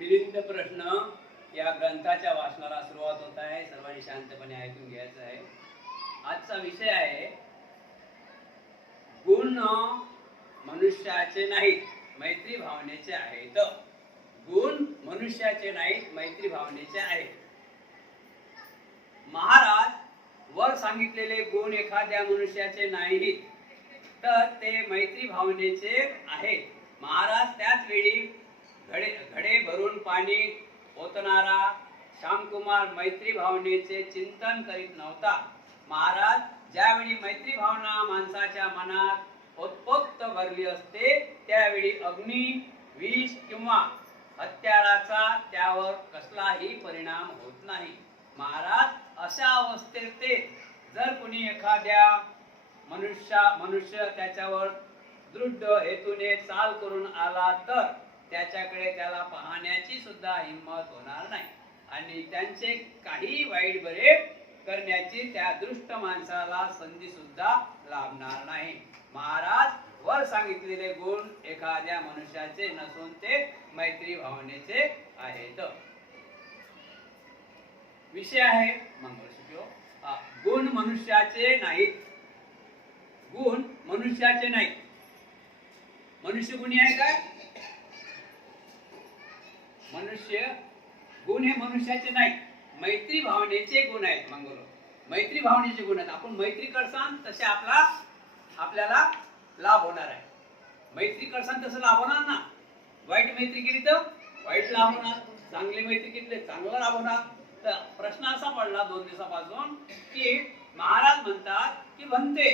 मिलिंद प्रश्न या ग्रंथाच्या वाचनाला सुरुवात होत आहे. सर्वांनी शांतपणे ऐकून घ्यायचं आहे. आजचा विषय आहे गुण मनुष्याचे नाहीत, मैत्री भावनेचे आहेत. गुण मनुष्याचे नाहीत, मैत्री भावनेचे आहेत. महाराज वर सांगितलेले गुण एखाद्या मनुष्याचे नाहीत तर ते मैत्री भावनेचे आहेत. महाराज त्याच वेळी घडे भरून पाणी ओतणारा श्यामकुमार मैत्री भावनेचे चिंतन करीत नव्हता. महाराज ज्यावेळी मैत्री भावना माणसाच्या मनात उत्पोक्त भरली असते त्यावेळी अग्नी, विष किंवा हत्याराचा त्यावर कसलाही परिणाम होत नाही. महाराज अशा अवस्थेत जर कोणी एखाद्या मनुष्य त्याच्यावर दृढ हेतूने चाल करून आला तर त्याच्याकडे त्याला पाहण्याची सुद्धा हिंमत होणार नाही आणि त्यांचे काही वाईट बरे करण्याची त्या दृष्ट माणसाला संधी सुद्धा लाभणार नाही. महाराज वर सांगितलेले गुण एखाद्या मनुष्याचे नसून ते मैत्री भावनेचे आहेत. विषय आहे मंगळसूत्र. गुण मनुष्याचे नाहीत. गुण मनुष्याचे नाहीत. मनुष्य गुणी आहे काय? मनुष्य गुण हे मनुष्याचे नाहीत, मैत्री भावनेचे गुण आहेत. मंगलो मैत्री भावनेचे गुण आहेत. आपण मैत्री करसान तसे आपल्याला लाभ होणार आहे. मैत्री करसान तसं लाभ होणार ना. वाईट मैत्री केली तर वाईट लाभ होणार, चांगली मैत्री केली तर चांगला लाभ होणार. तर प्रश्न असा पडला 2 दिवसापासून की महाराज म्हणतात की भंते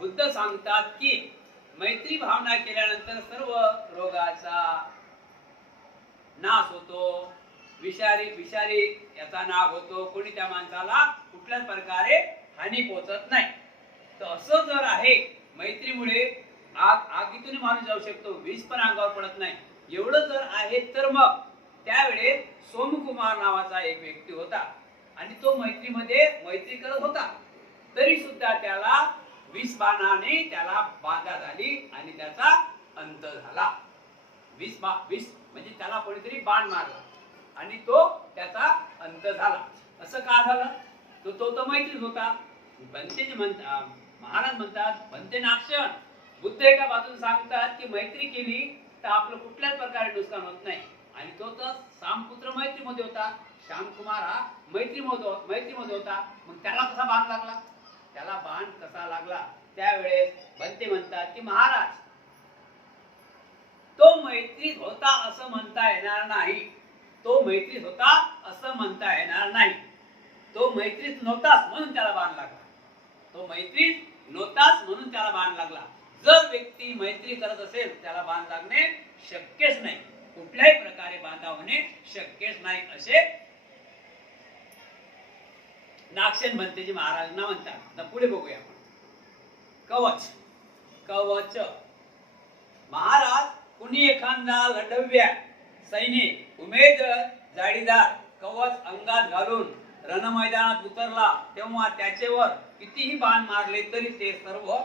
बुद्ध सांगतात की मैत्री भावना केल्यानंतर सर्व रोगाचा नाश होतो, विषारी याचा नाश होतो, कोणी त्या माणसाला कुठल्याच प्रकारे हानी पोहोचत नाही. तर असं जर आहे, मैत्रीमुळे आगीतून माणूस जाऊ शकतो, विष पण अंगावर पडत नाही, एवढं जर आहे तर मग त्यावेळेस सोमकुमार नावाचा एक व्यक्ती होता आणि तो मैत्री करत होता. तरी सुद्धा त्याला विष बाणाने त्याला बाधा झाली आणि त्याचा अंत झाला. विष म्हणजे त्याला कोणीतरी बाण मारला आणि तो त्याचा अंत झाला. असं का झालं? तो मैत्रीत होता. महाराज म्हणतात भंते नाक्षण. बुद्ध एका बाजून सांगतात की मैत्री केली तर आपलं कुठल्याच प्रकारे नुकसान होत नाही आणि तो तर सामपुत्र मैत्रीमध्ये होता. श्यामकुमार हा मैत्रीमध्ये होता. मग त्याला कसा बाण लागला? त्याला बाण कसा लागला? त्यावेळेस भंते म्हणतात की महाराज तो मैत्रीत होता असं म्हणता येणार नाही. तो मैत्रीत होता असं म्हणता येणार नाही. तो मैत्रीत नव्हताच म्हणून त्याला बाण लागला. तो मैत्रीत नव्हताच म्हणून त्याला बाण लागला. जर व्यक्ती मैत्री करत असेल त्याला बाण लागणे शक्यच नाही. कुठल्याही प्रकारे बाधा होणे शक्यच नाही असे नाक्षण भंतेजी महाराजांना म्हणतात. तर पुढे बघूया आपण. कवच. महाराज कुणी एखादा लढव्या सैनिक उमेद जाडीदार कवच अंगात घालून रणमैदानात उतरला तेव्हा त्याच्यावर कितीही बाण मारले तरी ते सर्व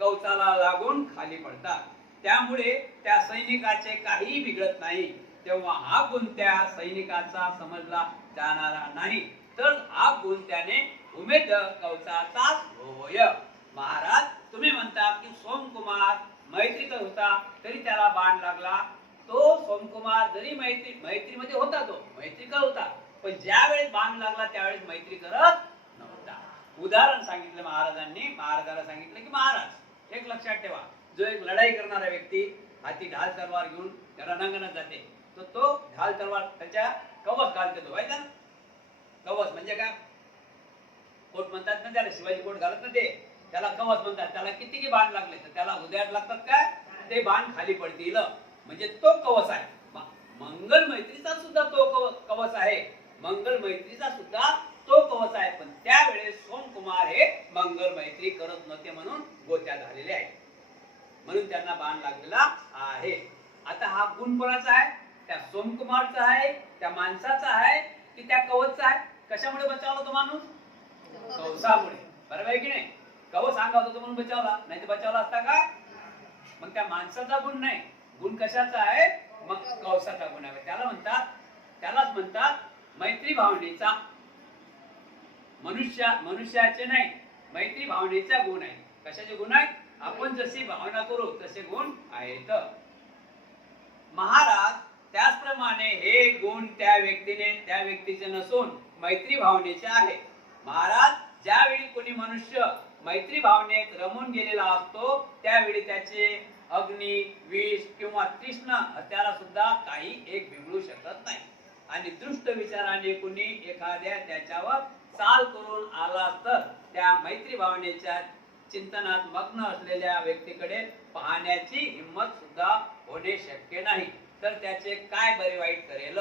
कवचाला लागून खाली पडतात. त्यामुळे त्या सैनिकाचे काही बिघडत नाही. तेव्हा हा गुण त्या सैनिकाचा समजला जाणारा नाही तर हा गुण त्याने उमेद कवचाचाच होय. महाराज तुम्ही म्हणता की सोमकुमार मैत्रीत होता तरी त्याला बाण लागला. तो सोमकुमार जरी मैत्रीमध्ये होता, तो मैत्री करत होता, पण ज्या वेळेस बाण लागला त्यावेळेस मैत्री करत नव्हता. उदाहरण सांगितलं महाराजाला सांगितलं की महाराज एक लक्षात ठेवा, जो एक लढाई करणारा व्यक्ती हाती ढाल तलवार घेऊन रणांगणात जाते तो ढाल तलवार त्याच्या कवच घालते. तो माहिती ना कवच म्हणजे काय? कोट म्हणतात ना त्याला, शिवाजी कोट घालत ना ते, त्याला कवच म्हणतात. त्याला किती बाण लागले तर त्याला हृदयात लागतात काय, ते बाण खाली पडतील म्हणजे तो कवच आहे. मंगल मैत्रीचा सुद्धा तो कवच आहे. मंगल मैत्रीचा सुद्धा तो कवच आहे. पण त्यावेळेस सोमकुमार हे मंगल मैत्री करत नव्हते म्हणून गोत्या झालेले आहेत, म्हणून त्यांना बाण लागलेला आहे. आता हा गुण कोणाचा आहे? त्या सोमकुमारचा आहे, त्या माणसाचा आहे की त्या कवचचा आहे? कशामुळे बचावला तो माणूस? कवचामुळे. बरोबर आहे की नाही? कवच सांगा होता म्हणून बचावला, नाही तर बचावला असता का? मग त्या माणसाचा गुण नाही, गुण कशाचा आहे? मग कवसाचा गुण आहे. त्यालाच म्हणतात मैत्री भावनेचा. मनुष्याचे नाही, मैत्री भावनेचा गुण आहे. कशाचे गुण आहेत? आपण जशी भावना करू तसे गुण आहेत. महाराज त्याचप्रमाणे हे गुण त्या व्यक्तीचे नसून मैत्री भावनेचे आहे. महाराज ज्यावेळी कोणी मनुष्य मैत्री भावनेत रमून गेलेला असतो त्यावेळी त्याचे अग्नी, विष किंवा तीक्ष्ण हत्यारा सुद्धा काही एक बिघडू शकत नाही. आणि दृष्ट विचाराने कुणी एखाद्या त्याच्यावर चाल करून आला तर त्या मैत्री भावनेच्या चिंतनात मग्न असलेल्या व्यक्तीकडे पाहण्याची हिंमत सुद्धा होणे शक्य नाही. तर त्याचे काय बरे वाईट करेल?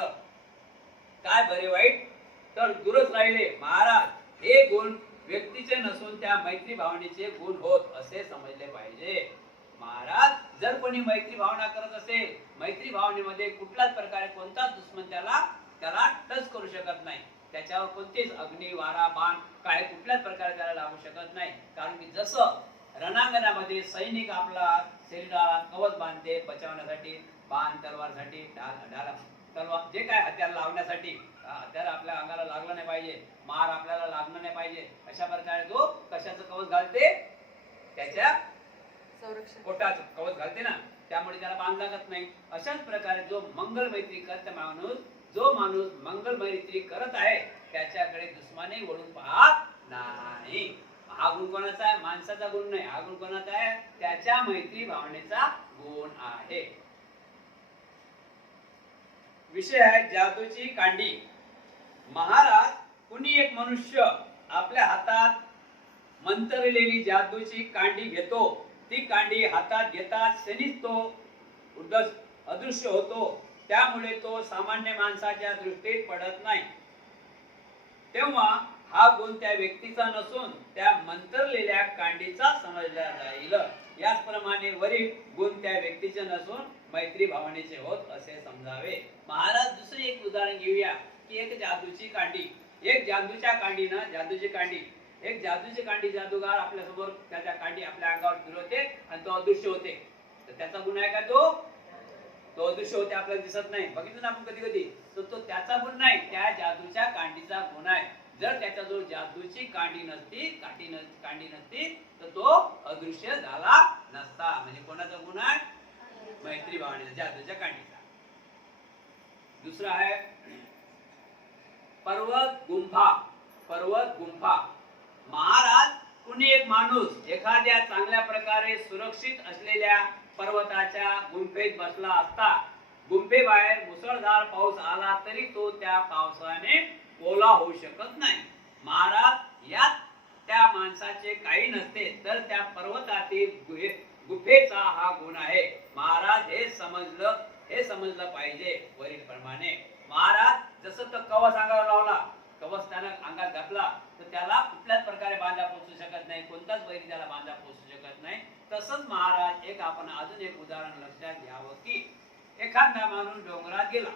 काय बरे वाईट तर दूरच राहिले. महाराज हे गुण व्यक्तीचे नसून त्या मैत्री भावनेचे गुण होत असे समजले पाहिजे. महाराज जर कोणी मैत्री भावना करत असेल, मैत्री भावनेमध्ये कुठल्याच प्रकारे कोणताच दुश्मन त्याला टच करू शकत नाही. त्याच्यावर कोणतेच अग्नी, वारा, बाण काय कुठल्याच प्रकारे त्याला लागू शकत नाही. कारण की जसं रणांगणामध्ये सैनिक आपला शरीराला कवच बांधते बचावण्यासाठी, बाण तलवारसाठी, तलवार जे काय हत्यार लावण्यासाठी, हत्यार आपल्या अंगाला लागलं नाही पाहिजे, मार आपल्याला लागलं नाही पाहिजे, अशा प्रकारे तो कशाचं कवच घालते? त्याच्या पोटाचं कवच घालते ना, त्यामुळे त्याला बाण लागत नाही. अशाच प्रकारे जो मंगल मैत्री करत आहे त्याच्याकडे दुश्मनी वळून पाहत नाही. हा गुण कोणाचा आहे? माणसाचा गुण नाही. हा गुण कोणाचा आहे? त्याच्या मैत्री भावनेचा गुण आहे. विषय आहे जादूची कांडी. महाराज कुणी एक मनुष्य आपल्या हातात मंत्रलेली जादूची कांडी घेतो. ती कांडी हातात घेताच क्षणीच तो अदृश्य होतो. त्यामुळे तो सामान्य माणसाच्या दृष्टीत पडत नाही. तेव्हा हा गुण त्या व्यक्तीचा नसून त्या मंत्रलेल्या कांडीचा समजला जाईल. याचप्रमाणे वरील गुण त्या व्यक्तीचे नसून मैत्री भावनेचे होत असे समजावे. महाराज दुसरे एक उदाहरण घेऊया की एक जादूची कांडी. एक जादूची कांडी जादूगार आपल्या समोर त्याच्या कांडी आपल्या अंगावर फिरवते आणि तो अदृश्य होते. तर त्याचा गुण आहे का? तो अदृश्य होते, आपल्याला दिसत नाही. बघितलं ना आपण कधी कधी. तर तो त्याचा गुण नाही, त्या जादूच्या कांडीचा गुण आहे. जर त्याच्याजवळ जादूची कांडी नसती तर तो अदृश्य झाला नसता. म्हणजे कोणाचा गुण आहे? मैत्री भावनेचा, जादूच्या कांडीचा. दुसरा आहे पर्वत गुंफा. महाराज कुणी एक माणूस एखाद्या चांगल्या प्रकारे सुरक्षित असलेल्या पर्वताच्या गुंफेत बसला असता. गुंफेबाहेर मुसळधार पाऊस आला तरी तो त्या पावसाने ओला होऊ शकत नाही. महाराज यात त्या माणसाचे काही नसते, तर त्या पर्वतातील गुफेचा हा गुण आहे. महाराज हे समजलं पाहिजे वरील प्रमाणे. महाराज जसं तो कवच अंगावर लावला, कवच त्यानं अंगात घातला तर त्याला कुठल्याच प्रकारे बांधा पोचू शकत नाही, कोणताच बैरी त्याला बांधा पोचू शकत नाही. तसंच महाराज आपण अजून एक उदाहरण लक्षात घ्यावं की एखादा माणूस डोंगरात गेला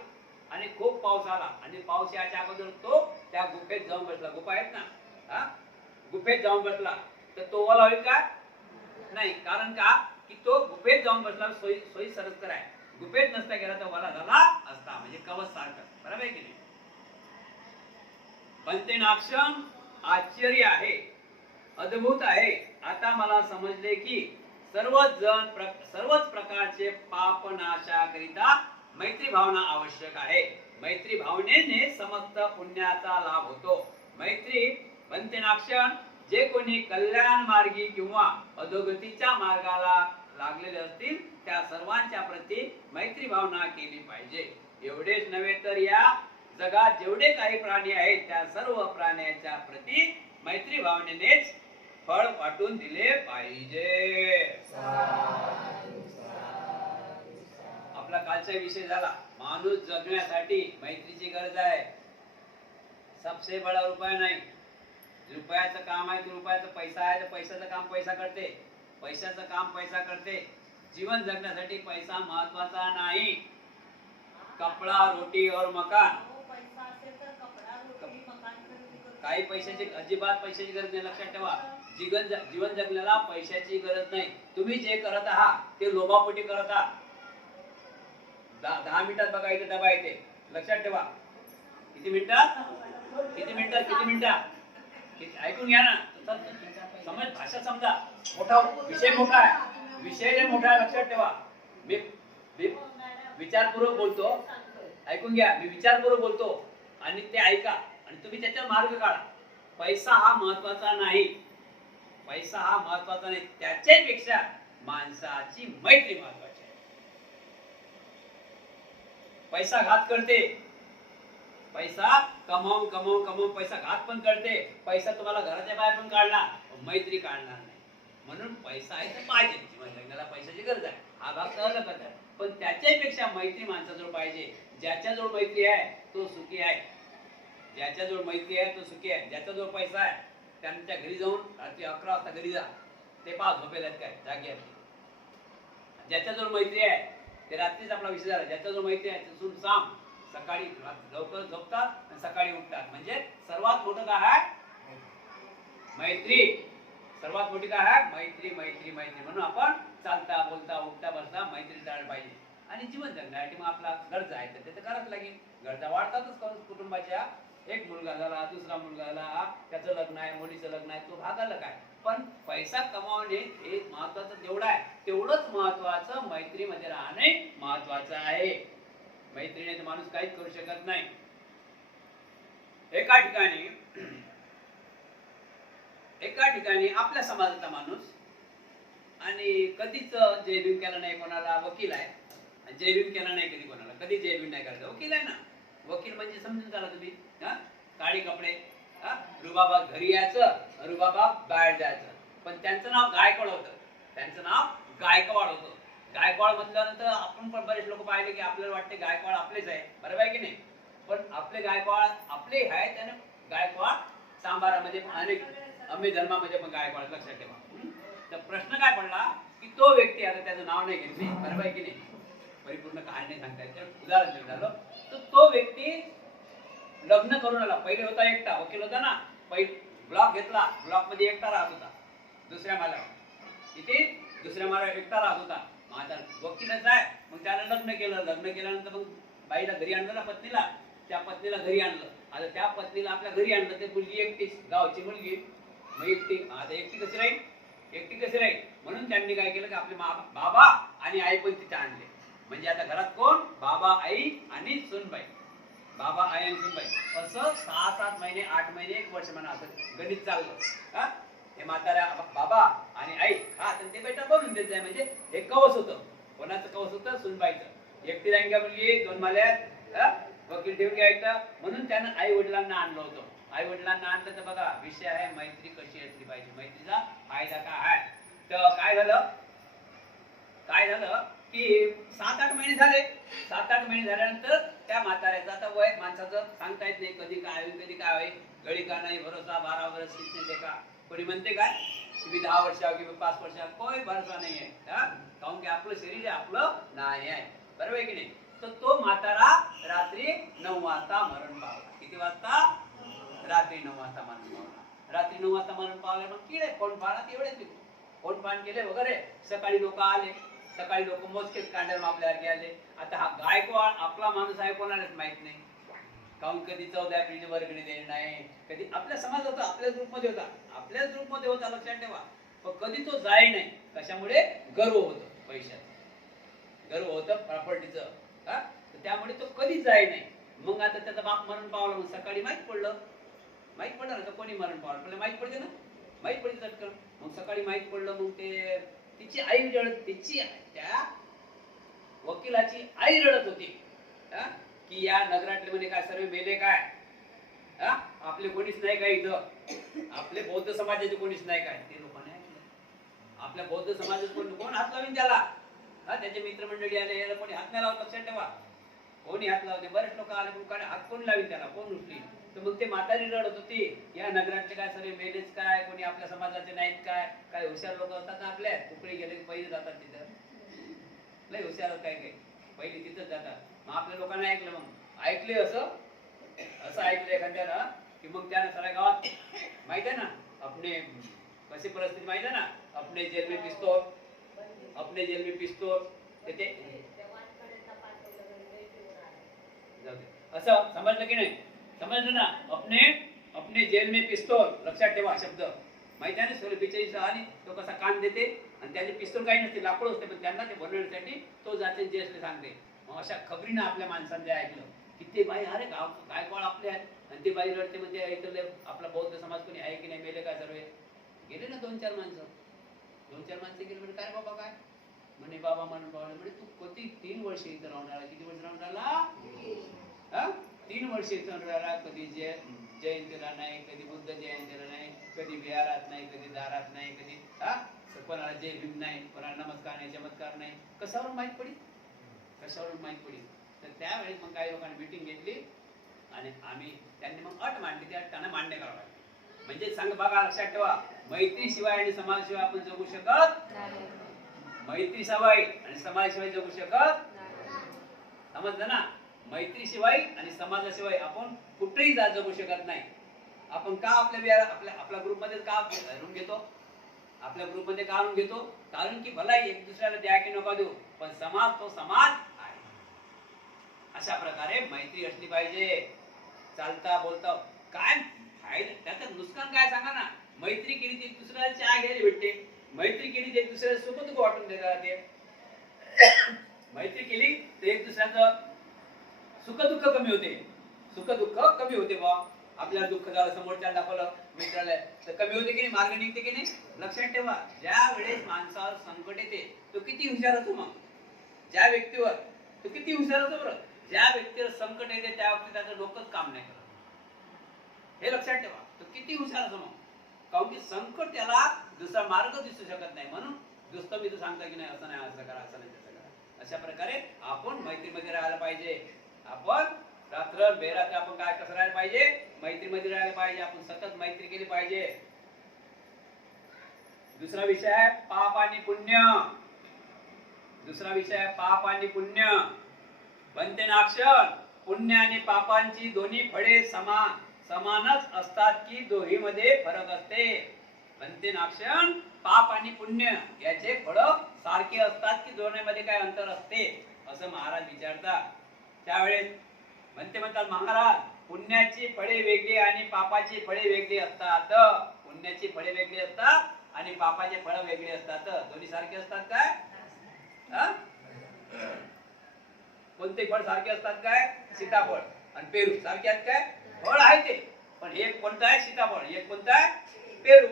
आणि खूप पाऊस आला आणि पाऊस याच्या अगोदर तो त्या गुफेत जाऊन बसला. गुफा आहेत ना, गुफेत जाऊन बसला तर तो ओला होईल का? नाही. कारण का की तो गुफेत जाऊन बसला सोयी सरस्कर आहे. गुफेत नसता गेला तर ओला झाला असता. म्हणजे कवच सारखं. बरोबर आहे की नाही? पंचनाक्षम आश्चर्य आहे, अद्भुत आहे. आता मला समजले की सर्वच प्रकारचे पाप नाशाकरिता मैत्री भावना आवश्यक आहे. मैत्री भावनेने समस्त पुण्याचा लाभ होतो. मैत्री पंचनाक्षम जे कोणी कल्याण मार्गी किंवा अधोगतीच्या मार्गाला लागलेले असतील त्या सर्वांच्या प्रती मैत्री भावना केली पाहिजे. एवढेच नव्हे तर या जगात जेवढे काही प्राणी आहेत त्या सर्व प्राण्यांच्या प्रती मैत्री भावनेनेच फळ वाटून दिले पाहिजे. आपला कालचा विषय झाला माणूस जगण्यासाठी मैत्रीची गरज आहे. सबसे बडा रुपया नाही. रुपयाचं काम आहे तर रुपयाचा पैसा आहे तर पैशाचं काम पैसा करते. पैशाचं काम पैसा करते. जीवन जगण्यासाठी पैसा महत्वाचा नाही. कपडा, रोटी और मकान. काही पैशाची अजिबात पैशाची गरज नाही. लक्षात ठेवा, जीवन जगण्याला पैशाची गरज नाही. तुम्ही जे करत आहात ते लोभापोटी करत आहात. 10 मिनिटात बघा इथे डबा येते, लक्षात ठेवा. किती मिनिटात? किती मिनिटात? किती मिनिटात? ऐकून घ्या ना, समज, भाषा समजा. मोठा विषय, मोठा आहे विषय, लय मोठा आहे, लक्षात ठेवा. मी विचारपूर्वक बोलतो, ऐकून घ्या. मी विचारपूर्वक बोलतो आणि ते ऐका आणि तुम्ही त्याचा मार्ग काढा. पैसा हा महत्वाचा नाही, पैसा हा महत्वाचा नाही, त्याच्यापेक्षा माणसाची मैत्री महत्वाची आहे. पैसा घात करते, पैसा कमावून कमावून कमावून पैसा घात पण करते. पैसा तुम्हाला घराच्या बाहेर पण काढणार, मैत्री काढणार नाही. म्हणून पैसा आहे तर पाहिजे, जगाला पैशाची गरज आहे, हा भाग कळलं आहे. पण त्याच्यापेक्षा मैत्री माणसाजवळ पाहिजे. ज्याच्याजवळ मैत्री आहे तो सुखी आहे, ज्याच्याजवळ मैत्री आहे तो सुखी आहे. ज्याच्याजवळ पैसा आहे त्यांच्या घरी जाऊन रात्री 11 वाजता घरी जा, ते पहा झोपेला काय जागी आहे. ज्याच्याजवळ मैत्री आहे ते रात्रीच आपला विषय झाला. ज्याच्याजवळ मैत्री आहे तिथून साम सकाळी लवकर झोपतात आणि सकाळी उठतात. म्हणजे सर्वात मोठं काय आहे? मैत्री. सर्वात मोठी काय आहे? मैत्री, मैत्री, मैत्री. म्हणून आपण चालता बोलता उठता बसता मैत्री टाळली पाहिजे. आणि जीवन जगण्यासाठी मग आपला गरजा आहे तर ते करावंच लागेल. गरजा वाढतातच कुटुंबाच्या. एक मुलगा झाला, दुसरा मुलगा झाला, त्याचं लग्न आहे, मुलीचं लग्न आहे, तो भाग आलं काय. पण पैसा कमावणे हे महत्वाचं जेवढं आहे तेवढंच महत्वाचं मैत्रीमध्ये राहणे महत्वाचं आहे. मैत्रीने माणूस काहीच करू शकत नाही. एका ठिकाणी आपल्या समाजाचा माणूस आणि कधीच जयभीम केला नाही कोणाला. वकील आहे, जयभीम केला नाही कधी कोणाला, कधी जयभीम नाही करायचं. वकील आहे ना. वकील म्हणजे समजून चाला तुम्ही, काळी कपडे, रुबाबा घरी यायचं, रुबाबा बाहेर जायचं. पण त्यांचं नाव गायकवाड होतं, त्यांचं नाव गायकवाड होतं. गायकवाड म्हटल्यानंतर आपण पण बरेच लोक पाहिले की आपल्याला वाटते गायकवाड आपलेच आहे, बरोबर आहे की नाही. पण आपले गायकवाड आपले आहे, त्याने गायकवाड सांबारामध्ये अनेक आम्ही धर्मामध्ये पण गायकवाड, लक्षात ठेवा. तर प्रश्न काय पडला की तो व्यक्ती, आता त्याचं नाव नाही घेतले, बरोबर आहे की नाही, परिपूर्ण कहाणी नाही सांगता येत, उदाहरण झालं. तर तो व्यक्ती लग्न करून आला. पहिले होता एकटा, वकील होता ना, पहिले ब्लॉक घेतला, ब्लॉक मध्ये एकटा राहत होता दुसऱ्या माल्यावर, इथे दुसऱ्या माल्यावर एकटा राहत होता. मग आता वकीलच आहे, मग त्यानं लग्न केलं. लग्न केल्यानंतर मग बाईला घरी आणलं ना, पत्नीला, त्या पत्नीला घरी आणलं. आता त्या पत्नीला आपल्या घरी आणलं, ते मुलगी एकटी, गावची मुलगी, मग एकटी. आता एकटी कशी राहील, एकटी कशी राहील. म्हणून त्यांनी काय केलं की आपले बाबा आणि आई पण तिथे आणले. म्हणजे आता घरात कोण? बाबा, आई आणि सुनबाई. बाबा, आई आणि सुनबाई. असं 6-7 महिने, 8 महिने, 1 वर्ष म्हणा, असं गणित चाललं. हे म्हाताऱ्या बाबा आणि आई, तर ते बेटा बनवून देत आहे. म्हणजे हे कवच होतं. कोणाचं कवच होतं? सुनबाईचं. एकटी राहीन का मुलगी, 2 माल्यात, वकील ठेवून घ्यायचं. म्हणून त्यानं आई वडिलांना आणलं होतं. आई वडिलांना आणलं तर बघा, विषय आहे मैत्री कशी असली पाहिजे, मैत्रीचा फायदा काय आहे. तर काय झालं की 7-8 महिने झाले. 7-8 महिने झाल्यानंतर त्या म्हाताऱ्याचं, आता वय माणसाचं सांगता येत नाही, कधी काय होईल कधी काय होईल. घडी का नाही भरोसा, 12 वर्ष कितने देखा. कोणी म्हणते काय तुम्ही 10 वर्षावर किंवा 5 वर्षावर, कोई भरोसा नाही आहे. काहून की आपलं शरीर आहे, आपलं नाही आहे, बरोबर आहे की नाही. तर तो म्हातारा रात्री 9 वाजता मरण पावला. किती वाजता? रात्री 9 वाजता मरण पावला. रात्री 9 वाजता मरण पावले. मग किडे कोण पाहणार, तेवढेच कोण पान केले वगैरे. सकाळी लोक आले, सकाळी लोक मोजकेच कांड्यावर आपल्याला आले. आता हा गायकवाड आपला माणूस आहे कोणालाच माहित नाही. काहून कधी 14 एप्रिलची वर्गणी देणे नाही, कधी आपल्या समाज होता, आपल्या ग्रुपमध्ये होता, आपल्याच ग्रुपमध्ये होता, लक्षात ठेवा. पण कधी तो जाय नाही. कशामुळे? गर्व होतं, पैशाचं गर्व होतं, प्रॉपर्टीचं. तर त्यामुळे तो कधी जाय नाही. मग आता त्याचा बाप मरण पावला. मग सकाळी माहित पडलं ना, तर कोणी मरण पावलं पहिले माहित पडते ना, माहित पडते चटकन. मग सकाळी माहित पडलं. मग ते तिची आई रडत, त्या वकिलाची आई रडत होती की या नगरातले म्हणे काय सर्व मेले काय, आपले कोणीच नाही काय इथं, आपले बौद्ध समाजाचे कोणीच नाही काय. ते लोकांनी ऐकलं. आपल्या बौद्ध समाजात कोण हात लावीन त्याला, त्याचे मित्रमंडळी आले, याला कोणी हात नाही लावत, लक्षात ठेवा. कोणी हात लावते, बरेच लोक आले, पण हात कोण लावीन त्याला, कोण उठली. तर मग ते म्हातारी रडत होती, या नगरातले काय सर्व मेलेच काय, कोणी आपल्या समाजाचे नाहीत काय. काय हुशार लोक असतात ना आपल्या, कुकडे गेले पहिले जातात तिथं, लय हुशार काय काय पहिले तिथंच जातात. मग आपल्या लोकांना ऐकलं, मग ऐकले असं ऐकलं एखाद्यानं की मग त्यानं सगळ्या गावात माहित आहे ना, अपने कशी परिस्थिती माहित आहे ना, अपने जेल में पिस्तौल, ते जाऊ दे. असं समजलं की नाही? समजलं ना? अपने अपने जेल में पिस्तौल, लक्षात ठेवा शब्द. माहिती आहे ना? सोलपिचे आणि तो कसा कान देते आणि त्याचे पिस्तूल काही नसते, लाकूड असते, पण त्यांना ते बनवण्यासाठी तो जाते जेल सांगते. मग अशा खबरीनं आपल्या माणसांनी ऐकलं की ते बाई अरे गायकवाड आपले आहेत आणि ती बाई रडते म्हणजे ऐकलं आपला बौद्ध समाज कोणी आहे की नाही, मेले काय सर्व गेले ना. 2-4 माणसं गेले. म्हणजे काय बाबा काय म्हणे? बाबा म्हणून बाबा म्हणे तू किती 3 वर्ष इथं राहणार? किती वर्ष राहणार? 3 वर्ष इथं राहणार. कधी जयंतीला नाही, कधी बुद्ध जयंतीला नाही, कधी विहारात नाही, कधी दारात नाही, कधी कोणाला जय भीम नाही, कोणाला नमस्कार नाही, चमत्कार नाही. कशावरून माहीत पडी? तर त्यावेळेस मग काही लोकांनी मिटिंग घेतली आणि त्यांनी मग अट मांडली. त्या अटांना मान्य करावं लागलं. म्हणजे सांग बघा, लक्षात ठेवा, मैत्री शिवाय आणि समाजाशिवाय आपण जगू शकत नाही. मैत्री शिवाय आणि समाजाशिवाय जगू शकत. समजलं ना? मैत्री शिवाय आणि समाजाशिवाय आपण कुठेही जगू शकत नाही. आपण का आपल्या ग्रुपमध्ये का रूम घेतो? आपल्या ग्रुपमध्ये का रूम घेतो? कारण की भला एक दुसऱ्याला द्या की नका देऊ, पण समाज तो समाज आहे. अशा प्रकारे मैत्री असली पाहिजे. चालता बोलता काय फायदा, त्याचं नुकसान काय सांगा ना? मैत्री केली तर एक दुसऱ्याला चहा घ्यायला भेटते, मैत्री केली तर एक दुसऱ्याला सुख दुःख वाटून देतात ते, मैत्री केली तर एक दुसऱ्याचं सुख दुःख कमी होते बा. आपल्याला दुःख झालं, समोरच्याला दाखवलं मित्राला तर कमी होते की नाही? मार्ग निघते की नाही? लक्षात ठेवा, ज्या वेळेस माणसावर संकट येते तो किती हुशार असतो. मग ज्या व्यक्तीवर तो किती हुशार असतो बरं. ज्या व्यक्तीवर संकट येते त्या व्यक्ती त्याचं डोकंच काम नाही करत. हे लक्षात ठेवा, तो किती हुशार असतो. मग कारण की संकट त्याला दुसरा मार्ग दिसू शकत नाही, म्हणून दुसरं मी तर सांगता की नाही असं नाही, असं करा, असं नाही, तसं करा. अशा प्रकारे आपण मैत्रीमध्ये राहायला पाहिजे. आपण रात्र बेरात्र आपण काय कसं राहायला पाहिजे? मैत्रीमध्ये राहायला पाहिजे. आपण सतत मैत्री केली पाहिजे. दुसरा विषय आहे पाप आणि पुण्य. बनते ना अक्षर. पुण्य आणि पापांची दोन्ही फळे समानच असतात की दोन्हीमध्ये फरक असते? बनते ना अक्षर, पाप आणि पुण्य याचे फळ सारखे असतात की दोन्हीमध्ये काय अंतर असते, असं महाराज विचारतात. त्यावेळेस म्हणतात महाराज, पुण्याची फळे वेगळी आणि पापाची फळे वेगळी असतात. पुण्याची फळे वेगळी असतात आणि पापाचे फळ वेगळे असतात. दोन्ही सारखे असतात काय? कोणते फळ सारखे असतात काय? सीताफळ आणि पेरू सारखे आहेत काय? फळ आहे ते, पण एक कोणतं आहे? सीताफळ. एक कोणतं आहे? पेरू.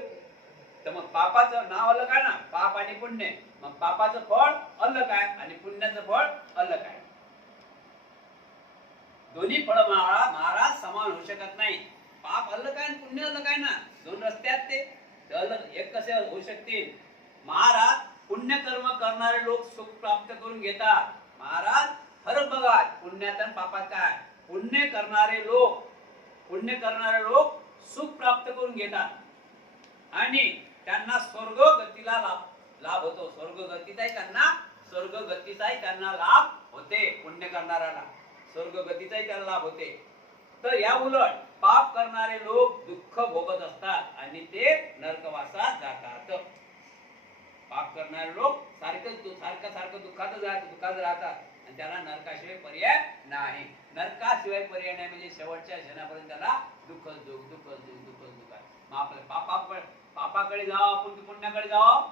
तर मग पापाचं नाव अलग आहे ना, पाप आणि पुण्य. मग पापाचं फळ अलग आहे आणि पुण्याचं फळ अलग आहे. दोन्ही फळ महाराज समान होऊ शकत नाही. पाप अलग आहे आणि पुण्य अलग आहे ना, दोन रस्ते आहेत ते. अलग एक कसे होऊ शकतील? महाराज, पुण्यकर्म करणारे लोक सुख प्राप्त करून घेतात. महाराज फरक बघा पुण्यात आणि पापात काय? पुण्य करणारे लोक सुख प्राप्त करून घेतात आणि त्यांना स्वर्ग गतीला लाभ होतो. स्वर्ग गतीचाही त्यांना लाभ होते. पुण्य करणाऱ्याला स्वर्ग गतीचाही त्याला लाभ होते. तर या उलट पाप करणारे लोक दुःख भोगत असतात आणि ते नरकवासात जातात. पाप करणारे लोक सारखं दुःखात राहतात आणि त्याला नरकाशिवाय पर्याय नाही. नरकाशिवाय पर्याय नाही म्हणजे शेवटच्या क्षणापर्यंत त्याला दुःख. मग आपल्या पापाकडे जावं आपण की पुण्याकडे जावं?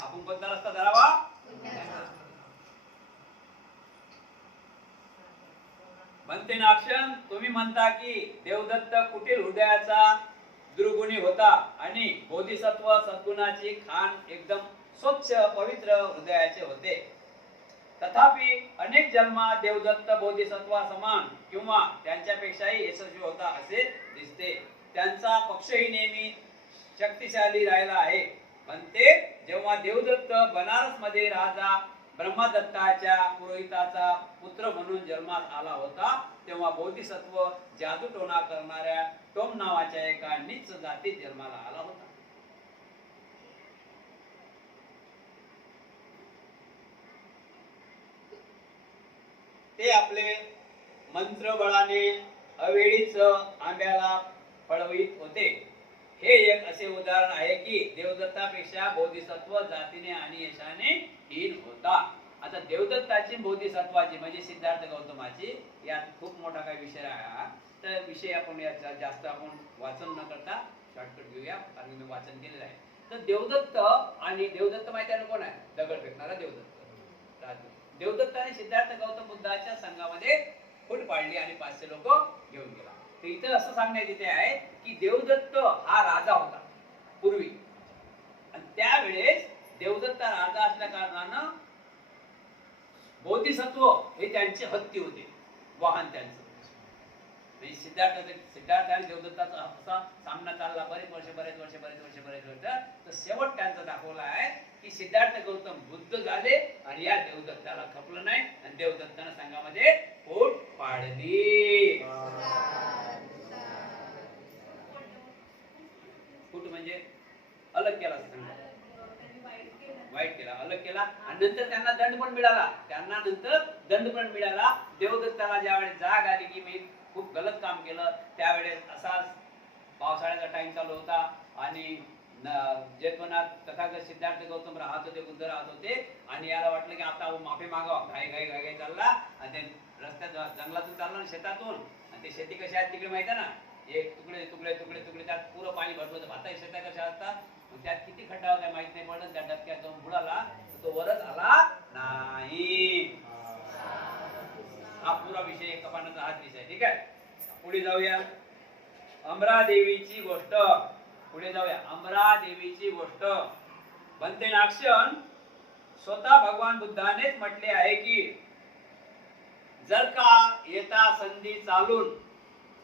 आपण कोणता रस्ता धरावा? म्हणते ना अक्षर, तुम्ही म्हणता की देवदत्त कुटील हृदयाचा दुर्गुणी होता आणि बोधिसत्व सद्गुणाची खाण एकदम स्वच्छ पवित्र हृदयाचे होते. तथापि अनेक जन्मात देवदत्त बोधिसत्वा समान किंवा त्यांच्यापेक्षाही यशस्वी होता असे दिसते. त्यांचा पक्षही नेहमी शक्तिशाली राहिला आहे. म्हणते जेव्हा देवदत्त बनारस मध्ये राजा ब्रह्मदत्ताच्या पुरोहिताचा पुत्र म्हणून जन्मात आला होता, तेव्हा बोधिसत्व जादूटोणा करणाऱ्या टोम नावाच्या एका नीच जातीत जन्माला आला होता. ते आपले मंत्र बळाने अवेळीच आंब्याला फळवित होते. हे एक असे उदाहरण आहे की देवदत्तापेक्षा बोधिसत्व जातीने आणि यशाने हीन होता. आता देवदत्ताची बोधिसत्वाची म्हणजे सिद्धार्थ गौतमाची यात खूप मोठा काही विषय आहे. तर विषय आपण यात जास्त आपण वाचन न करता शॉर्टकट घेऊया, कारण मी वाचन केलेलं आहे. तर देवदत्त आणि देवदत्त माहिती आहे कोण आहे? दगड फेकणारा देवदत्त. देवदत्त आणि सिद्धार्थ गौतम बुद्धाच्या संघामध्ये फूट पाडली आणि 500 लोक घेऊन गेला. तर इथं असं सांगण्यात येते आहे की देवदत्त हा राजा होता पूर्वी, आणि त्यावेळेस देवदत्त राजा असल्या कारणानं बोधिसत्व हे त्यांचे हत्ती होते, वाहन त्यांचं. म्हणजे सिद्धार्थ आणि देवदत्ताचा असा सामना चालला बरेच वर्ष. तर शेवट त्यांचा दाखवला आहे की सिद्धार्थ गौतम बुद्ध झाले आणि या देवदत्ताला खपलं नाही आणि देवदत्तानं संघामध्ये फूट पाडली. फूट म्हणजे अलग केला, वाईट केला, अलग केला. आणि नंतर त्यांना दंड पण मिळाला. देवदत्ताला ज्यावेळेस जाग आली की मी खूप गलत काम केलं, त्यावेळेस असाच पावसाळ्याचा टाइम चालू होता आणि जेतवनात तथागत सिद्धार्थ गौतम राहत होते, बुद्ध राहत होते, आणि याला वाटलं की आता माफी मागाव. घाई चालला आणि ते रस्त्यात जंगलातून चालला शेतातून, आणि ते शेती कशा आहेत तिकडे माहिती आहे ना, एक तुकडे त्यात पुरं पाणी भरलं होतं. भाता शेता कशा असतात, त्यात किती खड्डा होता माहित नाही पडलं. त्या डबक्यात जाऊन बुडाला, तो वरच आला नाही. हा पुरा विषय एका पानाचा हाच विषय. ठीक आहे, पुढे जाऊया. अमरादेवीची गोष्ट. अमरादेवीची गोष्ट. बनते नाक्षण स्वतः भगवान बुद्धानेच म्हटले आहे की जर का येता संधी चालून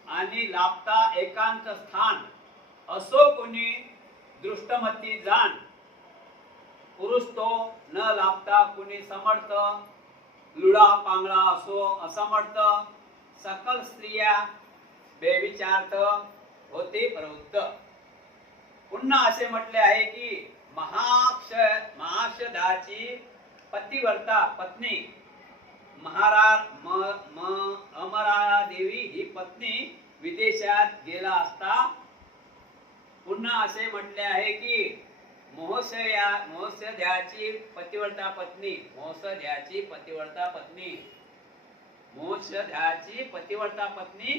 आणि लाभता एकांत स्थान, असो कोणी दृष्टमती जाण, पुरुष तो न लाभता कुणी समर्थ, लुडा पांगळा असो असमर्थ, सकल स्त्रिया बेविचार्थ होते प्रवृत्त. पुन्हा असे म्हटले आहे की महाक्षदाची पतिव्रता पत्नी अमरादेवी ही पत्नी विदेशात गेला असता. पुन्हा असे म्हटले आहे की मोहसध्याची पतिव्रता पत्नी